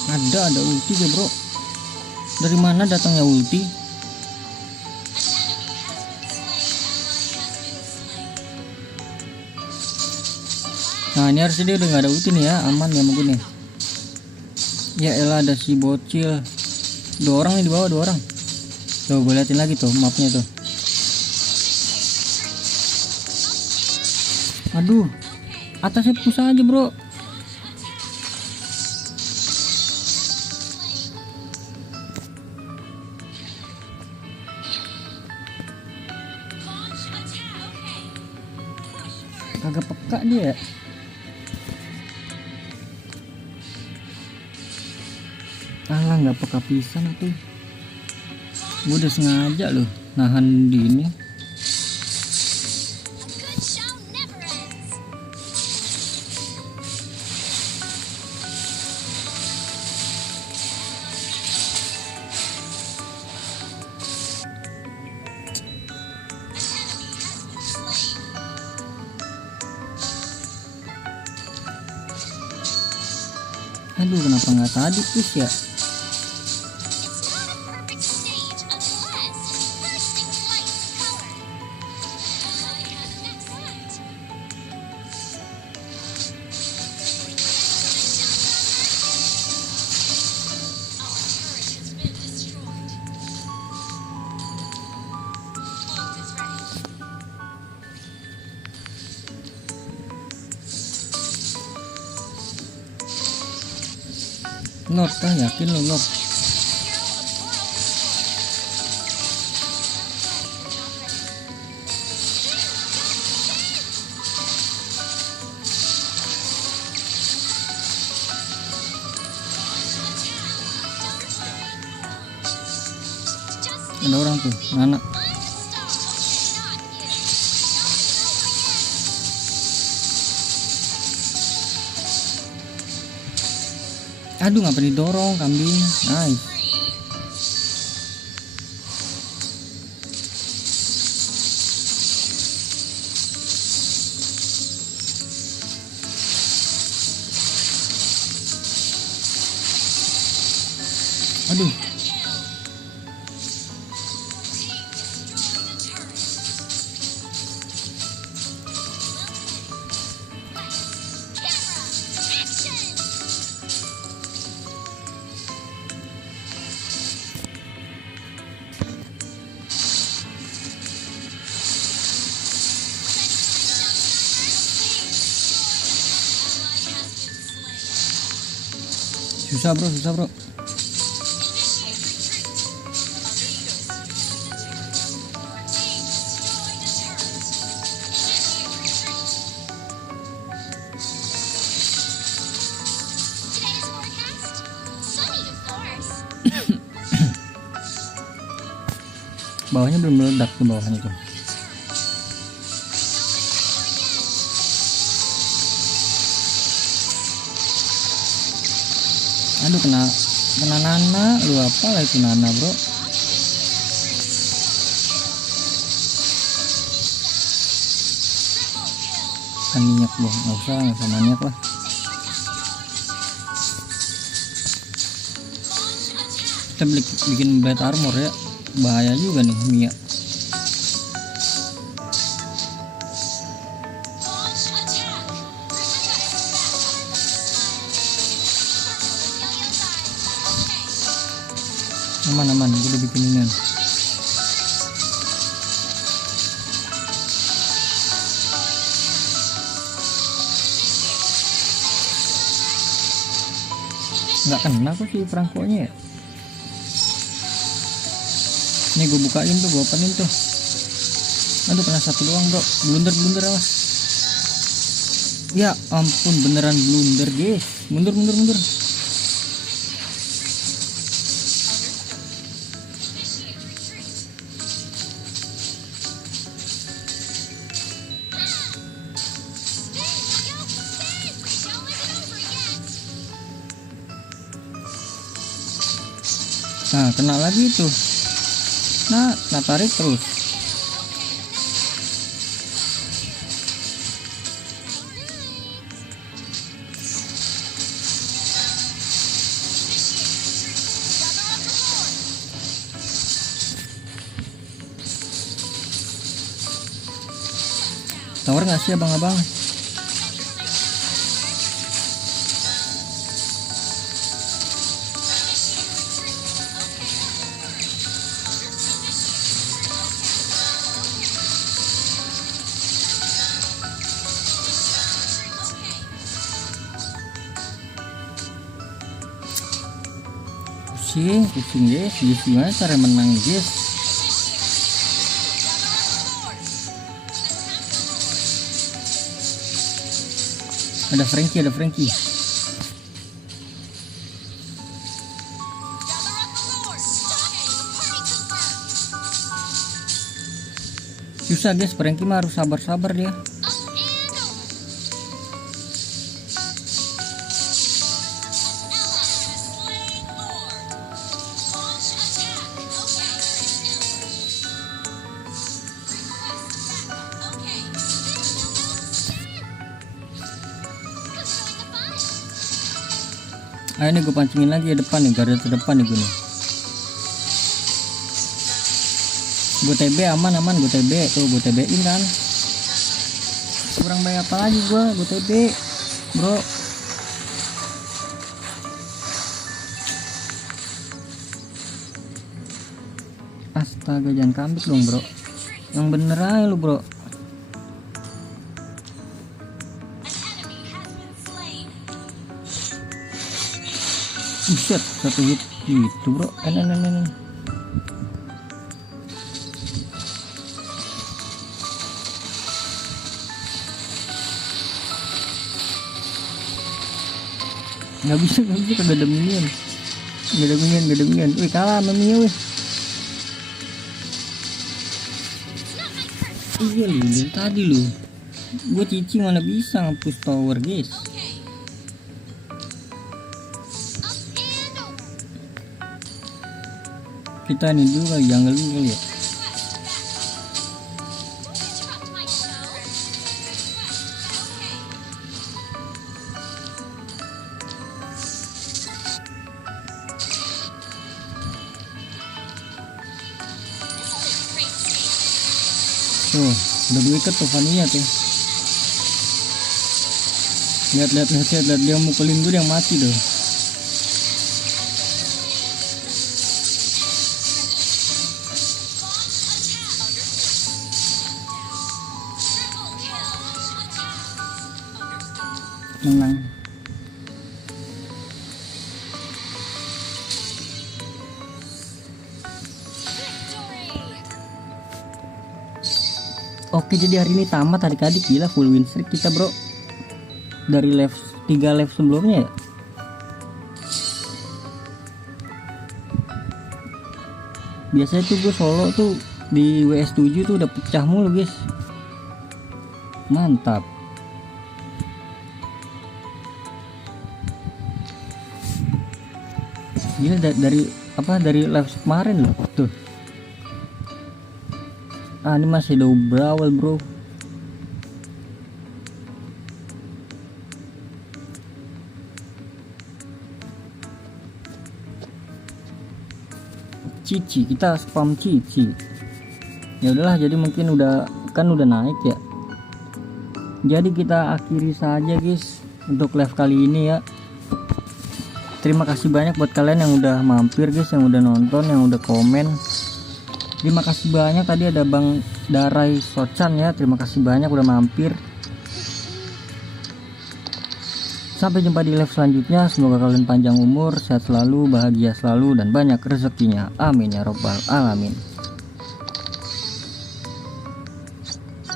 Ada ulti ya bro. Dari mana datangnya ulti? Nah ini harusnya dia udah nggak ada ulti nih ya, aman ya mungkin ya. Ya elah ada si bocil. 2 orang nih di bawah, 2 orang. Tuh gue liatin lagi tuh mapnya tuh. Aduh, atasnya pusat aja bro. Launch attack. Okay. Push first. Kagak peka dia. Alah nggak peka pisan tuh. Gue udah sengaja loh nahan di ini. A good show never ends. Aduh kenapa nggak tadi push ya? It's not a perfect stage unless it's bursting flights of color. Excellent. Our turret has been destroyed. Ult is ready. Lord kah, yakin lo Lord? Ada orang tuh, Nana. Aduh, ngapa didorong kambing? Nice. Aduh. Susah bro. Today's forecast? Sunny, of course. Bawahnya belum meledak ke bawahnya tuh. Aduh, kena Nana. Lu apa lah itu Nana bro? Kan minyak bro, nggak usah minyak lah. Kita bikin blade armor ya, bahaya juga nih minyak. Aman, gue udah bikin ini. Nggak kena kok si perangkonya ya. Ini gue bukain tuh, gue openin tuh. Aduh, kena satu doang bro. Blunder awas. Ya ampun, beneran blunder guys. Mundur. Nah, kena lagi tuh. Nah tarik terus. Tower nggak sih abang-abang? Pusing guys, gimana cara menang guys? Ada Frankie. Susah guys, Frankie mah harus sabar dia. Ayo nih gue pancingin lagi ya depan nih, garda terdepan nih gue nih. Gue TB aman, gue TB tuh, gue TB-in kan. Kurang banyak apa lagi gue TB bro. Astaga, jangan kambik dong bro, yang bener aja lu bro. Buset, satu hit gitu bro. Nggak bisa kagak ada minion. Wih, kalah sama Mio wih. Iya lu, dari tadi lu. Gue Cici mana bisa ngapus tower guys. Kita nih dulu kali, jungle dulu kali ya. Interrupt my show. Tuh, udah gue ikat tuh Vania tuh. Lihat dia mukulin gue yang mati tuh. Menang. Oke, jadi hari ini tamat adik-adik, gila full win streak kita bro. Dari live 3 live sebelumnya ya. Biasanya tuh gue solo tuh di WS7 tuh udah pecah mulu guys. Mantap. Gila dari live kemarin loh tuh. Ini masih ada Brawl bro. Cici, kita spam Cici. Ya udahlah, jadi mungkin udah naik ya. Jadi kita akhiri saja guys untuk live kali ini ya. Terima kasih banyak buat kalian yang udah mampir guys, yang udah nonton, yang udah komen. Terima kasih banyak, tadi ada Bang Darai Socan ya. Terima kasih banyak udah mampir. Sampai jumpa di live selanjutnya. Semoga kalian panjang umur, sehat selalu, bahagia selalu, dan banyak rezekinya. Amin ya robbal alamin.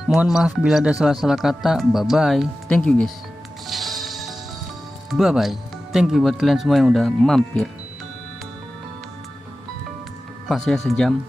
Mohon maaf bila ada salah-salah kata. Bye bye. Thank you guys. Bye bye. Thank you buat kalian semua yang udah mampir. Pas ya sejam.